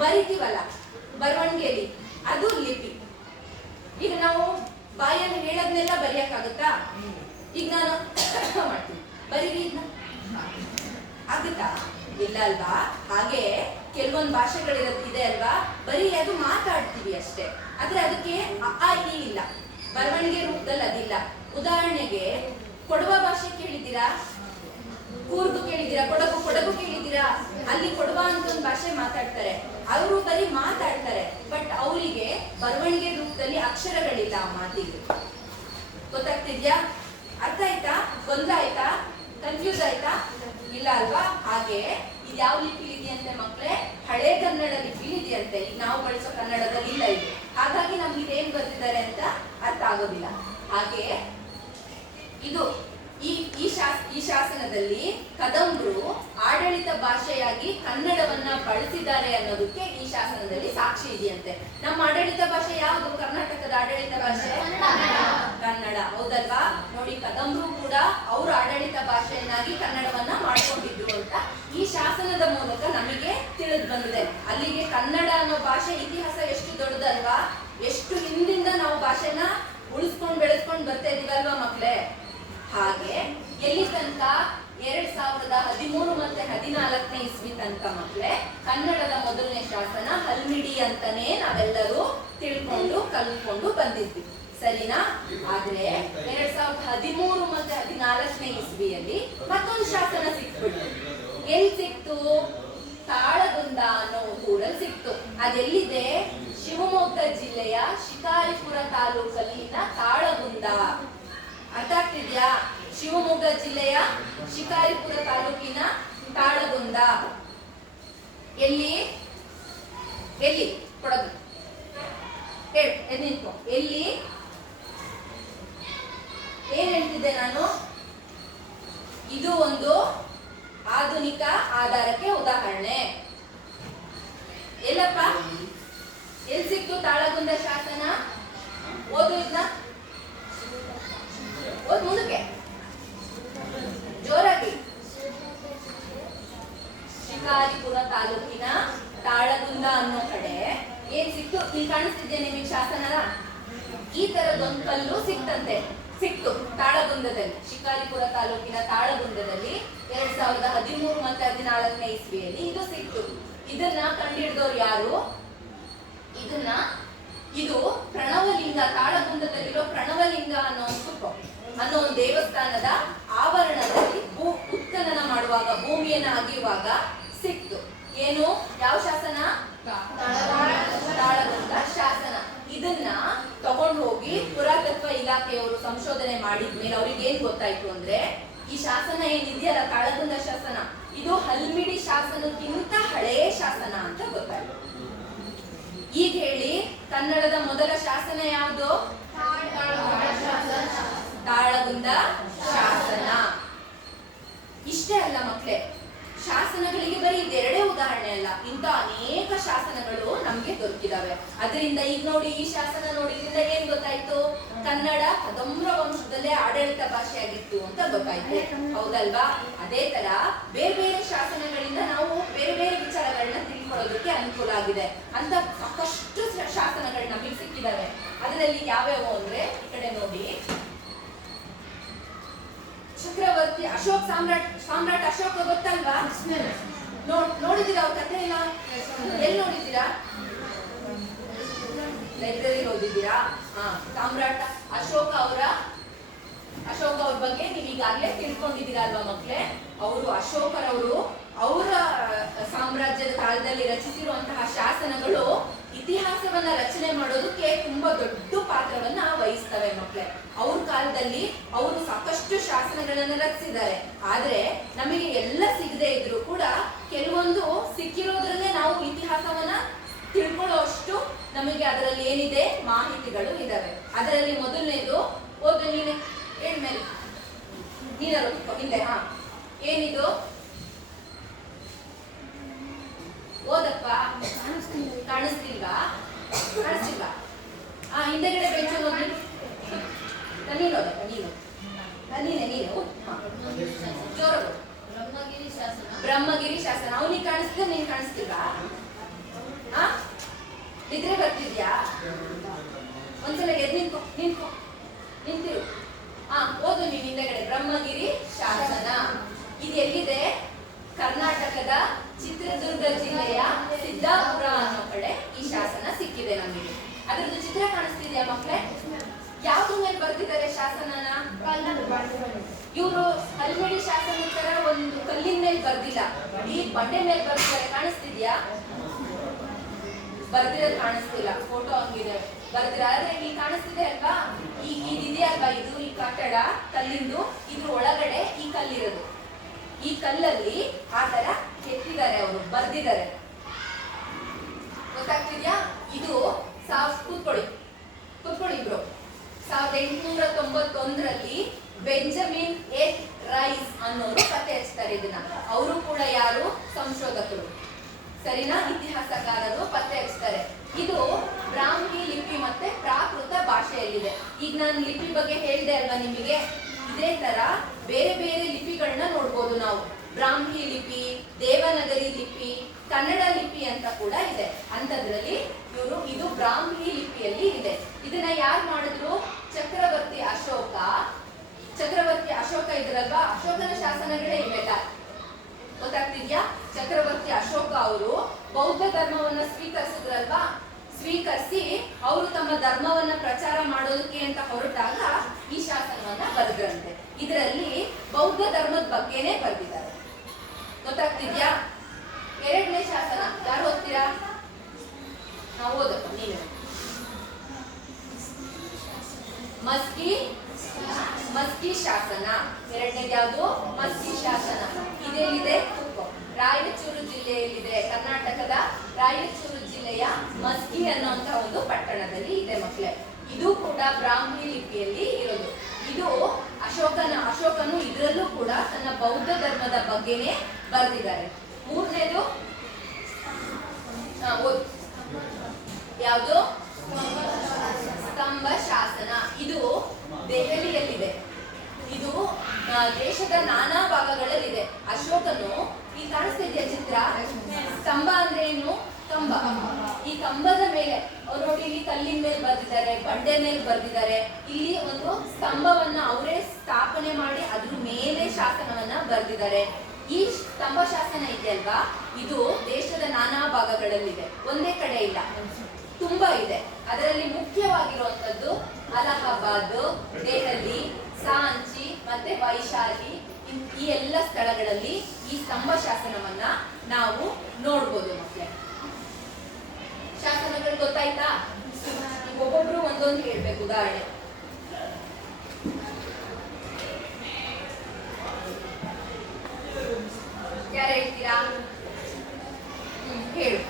ಬರಿತೀವಲ್ಲ ಬರವಣಿಗೆಯಲ್ಲಿ ಅದು ಲಿಪಿ. ಈಗ ನಾವು ಬಾಯಲ್ಲಿ ಹೇಳೋದ್ನೆಲ್ಲ ಬರೆಯಕ್ಕಾಗುತ್ತಾ? ಈಗ ನಾನು ಮಾಡ್ತೀನಿ, ಬರೀರಿ ಇದನ್ನ, ಆಗುತ್ತಾ? ಇಲ್ಲ ಅಲ್ವಾ? ಹಾಗೆ ಕೆಲವೊಂದು ಭಾಷೆಗಳಿದೆ ಅಲ್ವಾ, ಬರೀ ಅದು ಮಾತಾಡ್ತೀವಿ ಅಷ್ಟೇ, ಆದ್ರೆ ಅದಕ್ಕೆ ಅ ಆ ಇ ಇಲ್ಲ, ಬರವಣಿಗೆ ರೂಪದಲ್ಲಿ ಅದಿಲ್ಲ. ಉದಾಹರಣೆಗೆ ಕೊಡವ ಭಾಷೆ ಕೇಳಿದ್ದೀರಾ? ಕೂರ್ಗು ಕೇಳಿದ್ದೀರಾ? ಕೊಡಗು ಕೇಳಿದ್ದೀರಾ? ಅಲ್ಲಿ ಕೊಡವ ಅಂತ ಒಂದು ಭಾಷೆ ಮಾತಾಡ್ತಾರೆ, ಅವರು ಬರೀ ಮಾತಾಡ್ತಾರೆ, ಬಟ್ ಅವರಿಗೆ ಬರವಣಿಗೆ ರೂಪದಲ್ಲಿ ಅಕ್ಷರಗಳಿಲ್ಲ ಆ ಮಾತಿಗೆ. ಗೊತ್ತಾಗ್ತಿದ್ಯಾ? ಅರ್ಥ ಆಯ್ತಾ? ಗೊಂದಲ ಆಯ್ತಾ? ಕನ್ಫ್ಯೂಸ್ ಆಯ್ತಾ? ಇಲ್ಲ ಅಲ್ವಾ? ಹಾಗೆ ಇದು ಯಾವ ಲಿಪಿ ಇದೆಯಂತೆ ಮಕ್ಕಳೇ? ಹಳೆ ಕನ್ನಡ ಲಿಪಿ ಇದೆಯಂತೆ. ಈಗ ನಾವು ಬಳಸೋ ಕನ್ನಡದಲ್ಲಿ ಇಲ್ಲ ಇದು, ಹಾಗಾಗಿ ನಮ್ಗೆ ಇದೇನ್ ಬರ್ತಿದ್ದಾರೆ ಅಂತ ಅರ್ಥ ಆಗೋದಿಲ್ಲ. ಹಾಗೆ ಇದು ಈ ಶಾಸನದಲ್ಲಿ ಕದಂಬರು ಆಡಳಿತ ಭಾಷೆಯಾಗಿ ಕನ್ನಡವನ್ನ ಬಳಸಿದ್ದಾರೆ ಅನ್ನೋದಕ್ಕೆ ಈ ಶಾಸನದಲ್ಲಿ ಸಾಕ್ಷಿ ಇದೆಯಂತೆ. ನಮ್ಮ ಆಡಳಿತ ಭಾಷೆ ಯಾವುದು? ಕರ್ನಾಟಕದ ಆಡಳಿತ ಭಾಷೆ ಕನ್ನಡ, ಹೌದಲ್ವಾ? ನೋಡಿ, ಕದಂಬರು ಕೂಡ ಅವ್ರ ಆಡಳಿತ ಭಾಷೆಯನ್ನಾಗಿ ಕನ್ನಡವನ್ನ ಮಾಡ್ಕೊಂಡಿದ್ರು ಅಂತ ಈ ಶಾಸನದ ಮೂಲಕ ನಮಗೆ ತಿಳಿದು ಬಂದಿದೆ. ಅಲ್ಲಿಗೆ ಕನ್ನಡ ಅನ್ನೋ ಭಾಷೆ ಇತಿಹಾಸ ಎಷ್ಟು ದೊಡ್ಡದಲ್ವಾ? ಎಷ್ಟು ಹಿಂದಿಂದ ನಾವು ಭಾಷೆನ ಉಳಿಸ್ಕೊಂಡು ಬೆಳೆಸ್ಕೊಂಡು ಬರ್ತಾ ಇದೀವಲ್ವಾ ಮಕ್ಕಳೇ? ಹಾಗೆ ಎಲ್ಲಿ ತನಕ 2013 ಮತ್ತೆ 14ನೇ ಇಸ್ವಿ ತನಕ ಮಕ್ಕಳೇ ಕನ್ನಡದ ಮೊದಲನೇ ಶಾಸನ ಹಲ್ಮಿಡಿ ಅಂತಾನೆ ನಾವೆಲ್ಲರೂ ತಿಳ್ಕೊಂಡು ಕಲ್ತ್ಕೊಂಡು ಬಂದಿದ್ವಿ, ಸರಿನಾ? ಆದ್ರೆ 2013 ಮತ್ತೆ 14ನೇ ಇಸ್ವಿಯಲ್ಲಿ ಮತ್ತೊಂದು ಶಾಸನ ಸಿಕ್ಬಿಡ್ತು. ಎಲ್ಲಿ ಸಿಕ್ತು? ತಾಳಗುಂದ ಅನ್ನೋ ಊರಲ್ಲಿ ಸಿಕ್ತು. ಅದೆಲ್ಲಿದೆ? ಶಿವಮೊಗ್ಗ ಜಿಲ್ಲೆಯ ಶಿಕಾರಿಪುರ ತಾಲೂಕಲ್ಲಿನ ತಾಳಗುಂದ. ಅರ್ಥ ಆಗ್ತಿದ್ಯಾ? ಶಿವಮೊಗ್ಗ ಜಿಲ್ಲೆಯ ಶಿಕಾರಿಪುರ ತಾಲೂಕಿನ ತಾಳಗುಂದ ಎಲ್ಲಿ? ಎಲ್ಲಿ? ಕೊಡಗು ನಿಂತ್ಕೊ. ಎಲ್ಲಿ? ಏನ್ ಹೇಳ್ತಿದ್ದೆ ನಾನು? ಇದು ಒಂದು ಆಧುನಿಕ ಆಧಾರಕ್ಕೆ ಉದಾಹರಣೆ. ಎಲ್ಲಪ್ಪ? ಎಲ್ಲಿ ಸಿಕ್ತು ತಾಳಗುಂದ ಶಾಸನ? ಓದು ಇದನ್ನ, ಓದ್ ಮುಂದಕ್ಕೆ ಜೋರಾಗಿ. ಶಿಕಾರಿಪುರ ತಾಲೂಕಿನ ತಾಳಗುಂದ ಅನ್ನೋ ಕಡೆ ಏನ್ ಸಿಕ್ತು? ಇಲ್ಲಿ ಕಾಣಿಸ್ತಿದ್ಯಾ ನಿಮಗೆ ಶಾಸನ? ಈ ತರದೊಂದು ಕಲ್ಲು ಸಿಕ್ತು ತಾಳಗುಂದದಲ್ಲಿ, ಶಿಕಾರಿಪುರ ತಾಲೂಕಿನ ತಾಳಗುಂದದಲ್ಲಿ 2013 ಮತ್ತೆ 14ನೇ ಇಸ್ವಿಯಲ್ಲಿ ಇದು ಸಿಕ್ತು. ಇದನ್ನ ಕಂಡಿಡಿದವ್ರು ಯಾರು? ಇದು ಪ್ರಣವಲಿಂಗ, ತಾಳಗುಂದದಲ್ಲಿರೋ ಪ್ರಣವಲಿಂಗ ಅನ್ನೋ ಒಂದು ದೇವಸ್ಥಾನದ ಆವರಣದಲ್ಲಿ ಉತ್ಖನನ ಮಾಡುವಾಗ, ಭೂಮಿಯನ್ನ ಅಗೆಯುವಾಗ ಸಿಕ್ತು. ಏನು? ಯಾವ ಶಾಸನ? ತಾಳಗುಂದ ಶಾಸನ. ಇದನ್ನ ತಗೊಂಡು ಹೋಗಿ ಪುರಾತತ್ವ ಇಲಾಖೆಯವರು ಸಂಶೋಧನೆ ಮಾಡಿದ್ಮೇಲೆ ಅವ್ರಿಗೆ ಏನ್ ಗೊತ್ತಾಯ್ತು ಅಂದ್ರೆ, ಈ ಶಾಸನ ಏನಿದೆಯಲ್ಲ ತಾಳಗುಂದ ಶಾಸನ, ಇದು ಹಲ್ಮಿಡಿ ಶಾಸನಕ್ಕಿಂತ ಹಳೆಯ ಶಾಸನ ಅಂತ ಗೊತ್ತಾಯ್ತು. ಈಗ ಹೇಳಿ, ಕನ್ನಡದ ಮೊದಲ ಶಾಸನ ಯಾವುದು? ತಾಳಗುಂದ ಶಾಸನ. ಇಷ್ಟೇ ಅಲ್ಲ ಮಕ್ಕಳೇ, ಶಾಸನಗಳಿಗೆ ಬರೀ ಇದೆರಡೇ ಉದಾಹರಣೆ ಅಲ್ಲ, ಇಂಥ ಅನೇಕ ಶಾಸನಗಳು ನಮ್ಗೆ ದೊರಕಿದಾವೆ. ಅದರಿಂದ ಈಗ ನೋಡಿ, ಈ ಶಾಸನ ನೋಡಿದ್ರಿಂದ ಏನ್ ಗೊತ್ತಾಯ್ತು? ಕನ್ನಡ ಕದಂಬರ ವಂಶದಲ್ಲೇ ಆಡಳಿತ ಭಾಷೆಯಾಗಿತ್ತು ಅಂತ ಗೊತ್ತಾಯ್ತು, ಹೌದಲ್ವಾ? ಅದೇ ತರ ಬೇರೆ ಬೇರೆ ಶಾಸನಗಳಿಂದ ನಾವು ಬೇರೆ ಬೇರೆ ವಿಚಾರಗಳನ್ನ ತಿಳ್ಕೊಳ್ಳೋದಕ್ಕೆ ಅನುಕೂಲ ಆಗಿದೆ ಅಂತ ಸಾಕಷ್ಟು ಶಾಸನಗಳು ನಮಗೆ ಸಿಕ್ಕಿದಾವೆ. ಅದರಲ್ಲಿ ಯಾವ್ಯಾವು ಅಂದ್ರೆ, ಈ ಕಡೆ ನೋಡಿ, ಚಕ್ರವರ್ತಿ ಅಶೋಕ್, ಸಾಮ್ರಾಟ್ ಅಶೋಕ ಗೊತ್ತಲ್ವಾ? ನೋಡಿದ್ದೀರಾ ಅವ್ರ ಕಥೆ ಎಲ್ಲ? ಎಲ್ಲಿ ನೋಡಿದ್ದೀರಾ? ಲೈಬ್ರರಿ ಓದಿದ್ದೀರಾ? ಸಾಮ್ರಾಟ್ ಅಶೋಕ ಅವ್ರ ಬಗ್ಗೆ ನೀವು ಈಗಾಗಲೇ ತಿಳ್ಕೊಂಡಿದ್ದೀರಾ ಅಲ್ವಾ ಮಕ್ಕಳೇ? ಅಶೋಕರವರು ಅವರ ಸಾಮ್ರಾಜ್ಯದ ಕಾಲದಲ್ಲಿ ರಚಿಸಿರುವಂತಹ ಶಾಸನಗಳು ಇತಿಹಾಸವನ್ನ ರಚನೆ ಮಾಡೋದಕ್ಕೆ ತುಂಬಾ ದೊಡ್ಡ ಪಾತ್ರವನ್ನ ವಹಿಸ್ತವೆ ಮಕ್ಕಳೇ. ಅವ್ರ ಕಾಲದಲ್ಲಿ ಅವರು ಸಾಕಷ್ಟು ಶಾಸನಗಳನ್ನ ರಚಿಸಿದ್ದಾರೆ. ಆದ್ರೆ ನಮಗೆ ಎಲ್ಲ ಸಿಗದೆ ಇದ್ರು ಕೂಡ ಕೆಲವೊಂದು ಸಿಕ್ಕಿರೋದ್ರಲ್ಲೇ ನಾವು ಇತಿಹಾಸವನ್ನ ತಿಳ್ಕೊಳ್ಳೋ ಅಷ್ಟು ನಮಗೆ ಅದರಲ್ಲಿ ಏನಿದೆ ಮಾಹಿತಿಗಳು ಇದಾವೆ. ಅದರಲ್ಲಿ ಮೊದಲನೇದು ಓದು, ನೀನೆ ಹೇಳ್ಮೇಲೆ ನೀನರು ಹಿಂದೆ. ಏನಿದು? ಓದಪ್ಪ. ಕಾಣಿಸ್ತಿಲ್ವಾ? ನೀನು ಓದಪ್ಪ ನೀನು ನೀನೆ ಓದು. ಜೋರು ಬ್ರಹ್ಮಗಿರಿ ಶಾಸನ. ಅವನಿಗೆ ಕಾಣಿಸ್ತಿದ್ದೆ ನೀನ್ ಕಾಣಿಸ್ತಿಲ್ವಾ? ನಿದ್ರೆ ಬರ್ತಿದ್ಯಾ? ಒಂದ್ಸಲ ಎದ್ದು ನಿಂತಿರು. ಓದು ನೀವು ಹಿಂದೆಗಡೆ. ಬ್ರಹ್ಮಗಿರಿ ಶಾಸನ ಇದು ಎಲ್ಲಿದೆ? ಕರ್ನಾಟಕದ ಚಿತ್ರದುರ್ಗ ಜಿಲ್ಲೆಯ ಸಿದ್ದಾಪುರ ಅನ್ನೋ ಕಡೆ ಈ ಶಾಸನ ಸಿಕ್ಕಿದೆ ನಮಗೆ. ಅದ್ರದ್ದು ಚಿತ್ರ ಕಾಣಿಸ್ತಿದ್ಯಾ ಮಕ್ಕಳೇ? ಯಾವ್ದು ಮೇಲೆ ಬರ್ತಿದ್ದಾರೆ ಶಾಸನನ? ಇವರು ಹಲ್ಮಿಡಿ ಶಾಸನ ತರ ಒಂದು ಕಲ್ಲಿನ ಮೇಲೆ ಬರ್ದಿಲ್ಲ, ಈ ಬಂಡೆ ಮೇಲೆ ಬರ್ತಿದ್ದಾರೆ. ಕಾಣಿಸ್ತಿದ್ಯಾ? ಬರ್ದಿರೋದು ಕಾಣಿಸ್ತಿಲ್ಲ, ಫೋಟೋ ಹಂಗಿದೆ ಬರ್ದಿರ. ಆದ್ರೆ ಇಲ್ಲಿ ಕಾಣಿಸ್ತಿದೆ ಅಲ್ವಾ? ಇದೆಯಾ ಅಲ್ವಾ? ಇದು ಈ ಕಟ್ಟಡ ಕಲ್ಲಿಂದು, ಇದ್ರ ಒಳಗಡೆ ಈ ಕಲ್ಲಿರೋದು. ಈ ಕಲ್ಲಲ್ಲಿ ಆ ತರ ಕೆತ್ತಿದ್ದಾರೆ, ಅವರು ಬರ್ದಿದ್ದಾರೆ. ಗೊತ್ತಾಗ್ತಿದ್ಯಾ? ಇದು ಕೂತ್ಕೊಳ್ಳಿ ಇಬ್ರು. 1891ರಲ್ಲಿ ಬೆಂಜಮಿನ್ ಎಚ್ ರೈಸ್ ಅನ್ನೋರು ಪತ್ತೆ ಹಚ್ತಾರೆ ಇದನ್ನ. ಅವರು ಕೂಡ ಯಾರು? ಸಂಶೋಧಕರು, ಸರಿನಾ? ಇತಿಹಾಸಕಾರರು ಪತ್ತೆ ಹಚ್ತಾರೆ. ಇದು ಬ್ರಾಹ್ಮಿ ಲಿಪಿ ಮತ್ತೆ ಪ್ರಾಕೃತ ಭಾಷೆಯಲ್ಲಿದೆ. ಈಗ ನಾನು ಲಿಪಿ ಬಗ್ಗೆ ಹೇಳಿದೆ ಅಲ್ವಾ ನಿಮಗೆ? ಇದೇ ತರ ಬೇರೆ ಬೇರೆ ಲಿಪಿಗಳನ್ನ ನೋಡ್ಬೋದು ನಾವು. ಬ್ರಾಹ್ಮಿ ಲಿಪಿ, ದೇವನಗರಿ ಲಿಪಿ, ಕನ್ನಡ ಲಿಪಿ ಅಂತ ಕೂಡ ಇದೆ. ಅಂತದ್ರಲ್ಲಿ ಇದು ಬ್ರಾಹ್ಮಿ ಲಿಪಿಯಲ್ಲಿ ಇದೆ. ಇದನ್ನ ಯಾರು ಮಾಡಿದ್ರು? ಚಕ್ರವರ್ತಿ ಅಶೋಕ ಇದ್ರಲ್ವಾ? ಅಶೋಕನ ಶಾಸನಗಳೇ ಇವೆಲ್ಲ. ಗೊತ್ತಾಗ್ತಿದ್ಯಾ? ಚಕ್ರವರ್ತಿ ಅಶೋಕ ಅವರು ಬೌದ್ಧ ಧರ್ಮವನ್ನ ಸ್ವೀಕರಿಸಿದ್ರಲ್ವಾ? ಸ್ವೀಕರಿಸಿ ಅವರು ತಮ್ಮ ಧರ್ಮವನ್ನ ಪ್ರಚಾರ ಮಾಡೋದಕ್ಕೆ ಅಂತ ಹೊರಟಾಗ ಈ ಶಾಸನವನ್ನ ಬರೆದ್ರಂತೆ. ಇದರಲ್ಲಿ ಬೌದ್ಧ ಧರ್ಮದ ಬಗ್ಗೆನೇ ಬರೆದಿದ್ದಾರೆ. ಗೊತ್ತಾಗ್ತಿದ್ಯಾ? ಎರಡನೇ ಶಾಸನ ಯಾರು ಓದ್ತೀರಾ? ನಾವು ಓದಪ್ಪ ನೀನು. ಮಸ್ಕಿ ಶಾಸನ. ಎರಡನೇದು ಯಾವುದು? ಮಸ್ಕಿ ಶಾಸನ. ಇದೆಲ್ಲಿದೆ? ರಾಯಚೂರು ಜಿಲ್ಲೆಯಲ್ಲಿದೆ. ಕರ್ನಾಟಕದ ರಾಯಚೂರು ಜಿಲ್ಲೆಯ ಮಸ್ಕಿ ಅನ್ನುವಂತ ಒಂದು ಪಟ್ಟಣದಲ್ಲಿ ಇದೆ ಮಕ್ಕಳೇ. ಇದು ಕೂಡ ಬ್ರಾಹ್ಮಿ ಲಿಪಿಯಲ್ಲಿ ಇರೋದು. ಇದು ಅಶೋಕನು ಇದರಲ್ಲೂ ಕೂಡ ತನ್ನ ಬೌದ್ಧ ಧರ್ಮದ ಬಗ್ಗೆನೇ ಬರೆದಿದ್ದಾರೆ. ಮೂರನೇದು ಯಾವುದು? ಸ್ತಂಭ ಶಾಸನ. ಇದು ದೆಹಲಿಯಲ್ಲಿದೆ. ಇದು ದೇಶದ ನಾನಾ ಭಾಗಗಳಲ್ಲಿದೆ. ಅಶೋಕನು, ಈ ಕಾಣಿಸ್ತಿದ್ಯಾ ಚಿತ್ರ? ಸ್ತಂಭ ಅಂದ್ರೆ ಏನು? ಕಂಬ. ಈ ಕಂಬದ ಮೇಲೆ ಅವ್ರು ನೋಡಿ, ಇಲ್ಲಿ ಕಲ್ಲಿನ ಮೇಲೆ ಬರ್ದಿದ್ದಾರೆ, ಬಂಡೆ ಮೇಲೆ ಬರ್ದಿದ್ದಾರೆ. ಇಲ್ಲಿ ಒಂದು ಸ್ತಂಭವನ್ನ ಅವರೇ ಸ್ಥಾಪನೆ ಮಾಡಿ ಅದ್ರ ಮೇಲೆ ಶಾಸನವನ್ನ ಬರ್ದಿದ್ದಾರೆ. ಈ ಸ್ತಂಭ ಶಾಸನ ಇದೆಯಲ್ವಾ? ಇದು ದೇಶದ ನಾನಾ ಭಾಗಗಳಲ್ಲಿದೆ, ಒಂದೇ ಕಡೆ ಇಲ್ಲ, ತುಂಬಾ ಇದೆ. ಅದರಲ್ಲಿ ಮುಖ್ಯವಾಗಿರುವಂತದ್ದು ಅಲಹಾಬಾದ್, ದೆಹಲಿ, ಸಾಂಚಿ ಮತ್ತೆ ವೈಶಾಲಿ, ಈ ಎಲ್ಲ ಸ್ಥಳಗಳಲ್ಲಿ ಈ ಸ್ತಂಭ ಶಾಸನವನ್ನ ನಾವು ನೋಡ್ಬೋದು ಮಕ್ಕಳೇ. ಶಾಸನಗಳು ಗೊತ್ತಾಯ್ತಾ? ಒಬ್ಬೊಬ್ರು ಒಂದೊಂದು ಹೇಳ್ಬೇಕು. ಉದಾಹರಣೆ ಯಾರು ಹೇಳ್ತೀರಾ? ಹೇಳು.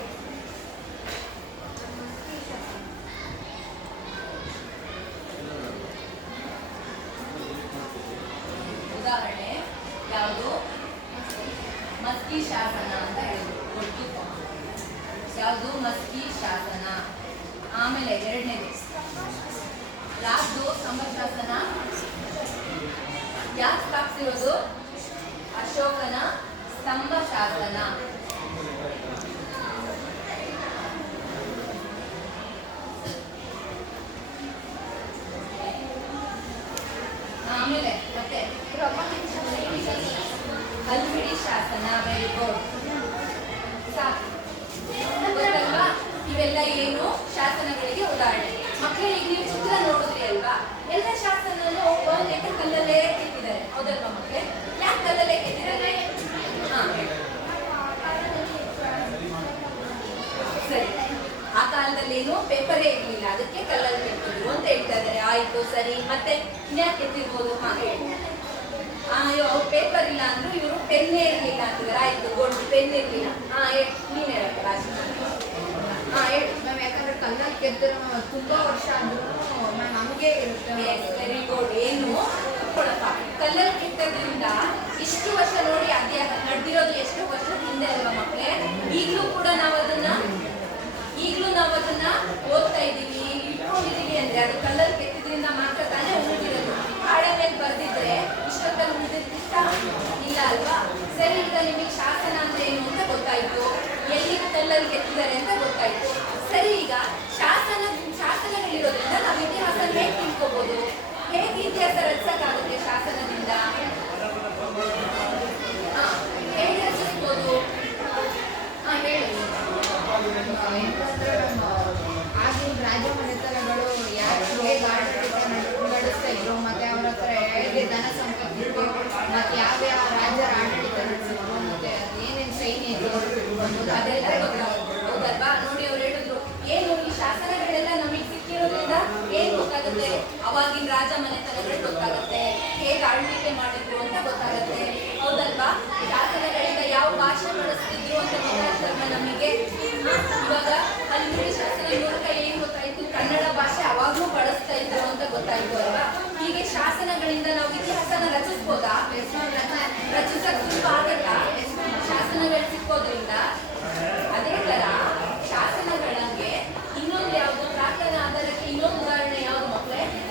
ಉದಾಹರಣೆ ಯಾವುದು? ಮಸ್ಕಿ ಶಾಸನ ಅಂತ ಹೇಳುದು. ಯಾವುದು? ಮಸ್ಕಿ ಶಾಸನ. ಆಮೇಲೆ ಎರಡನೇದು ಯಾವುದು? ಸ್ತಂಭ ಶಾಸನ. ಯಾರು ಸ್ಥಾಪಿಸಿರೋದು? ಅಶೋಕನ ಸ್ತಂಭ ಶಾಸನ. ಆಮೇಲೆ ಮತ್ತೆ ಹಲ್ಮಿಡಿ ಶಾಸನ. Very good. ಸಾಕು ಗೊತ್ತಲ್ವಾ? ಇವೆಲ್ಲ ಏನು? ಶಾಸನಗಳಿಗೆ ಉದಾಹರಣೆ. ಮಕ್ಕಳಿಗೆ ನೀವು ಚಿತ್ರ ನೋಡಿದ್ರಿ ಅಲ್ವಾ? ಎಲ್ಲ ಶಾಸನನು ಒಂದೆಟ್ಟು ಕಲ್ಲಲ್ಲೇ ಕೆತ್ತಿದ್ದಾರೆ, ಹೌದಲ್ವಾ ಮಕ್ಕಳೇ? ಯಾಕೆ ಕಲ್ಲಲ್ಲೇ ಕೆತ್ತಿದ್ದಾರೆ? ಸರಿ, ಆ ಕಾಲದಲ್ಲೇನು ಪೇಪರೇ ಇರಲಿಲ್ಲ, ಅದಕ್ಕೆ ಕಲ್ಲಲ್ಲಿ ಕೆತ್ತಿದ್ರು ಅಂತ ಹೇಳ್ತಾ ಇದ್ದಾರೆ. ಆಯ್ತು, ಸರಿ. ಮತ್ತೆ ಇನ್ಯಾಕೆ ಕೆತ್ತಿರ್ಬೋದು? ಹೇಳಿ. ಅವ್ರು ಪೇಪರ್ ಇಲ್ಲ ಅಂದ್ರು, ಇವರು ಪೆನ್ನೇ ಇರಲಿಲ್ಲ ಅಂತಿದ್ದಾರೆ. ಆಯ್ತು, ಗೋಲ್ಡ್ ಪೆನ್ ಇರಲಿಲ್ಲ. ನೀನ್ ಹೇಳಕ್ಕ ರಾಜ್? ಹೇಳಿ ಮ್ಯಾಮ್. ಯಾಕಂದ್ರೆ ಕಲ್ಲಲ್ಲಿ ಕೆತ್ತಿರೋ ತುಂಬಾ ವರ್ಷ ಆದ್ರೂ ಮ್ಯಾಮ್ ಹಂಗೆ ಇರುತ್ತೆ. Very good. ಏನು ಕಲ್ಲಲ್ಲಿ ಕೆತ್ತೋದ್ರಿಂದ ಇಷ್ಟು ವರ್ಷ ನೋಡಿ, ಅದೇ ನಡೆದಿರೋದು ಎಷ್ಟು ವರ್ಷದ ಹಿಂದೆ ಅಲ್ವಾ ಮಕ್ಕಳೇ? ಈಗಲೂ ನಾವು ಅದನ್ನ ಓದ್ತಾ ಇದ್ದೀವಿ, ಇಟ್ಕೊಂಡಿದೀವಿ ಅಂದ್ರೆ ಅದು ಕಲ್ಲಲ್ಲಿ ಕೆತ್ತಿದ್ರಿಂದ ಮಾತ್ರ ತಾನೇ ಉಳಿದಿರೋದು. ಯುದ್ಧದಲ್ಲಿ ಗೆದ್ದಿದ್ದಾರೆ ಅಂತ ಗೊತ್ತಾಯ್ತು. ಸರಿ, ಈಗ ಶಾಸನಗಳಿರೋದ್ರಿಂದ ನಾವು ಇತಿಹಾಸ ಹೇಗೆ ತಿಳ್ಕೋಬಹುದು? ಹೇಗೆ ಇತಿಹಾಸ ರಚಿಸಕ್ಕಾಗುತ್ತೆ ಶಾಸನದಿಂದ? ಹೇಗೆ ರಚಿಸ್ಬೋದು? ಹೇಳಿ. ಏನಂದ್ರೆ ನಮ್ಮ ಆಗಿನ ರಾಜ ಮನೆತನಗಳು ಯಾರು ಹೇಗೆ ಆಡಳಿತ ನಡೆಸ್ತಾ ಇದ್ರು, ಮತ್ತೆ ಅವ್ರ ಹತ್ರ ಹೇಗೆ ಧನ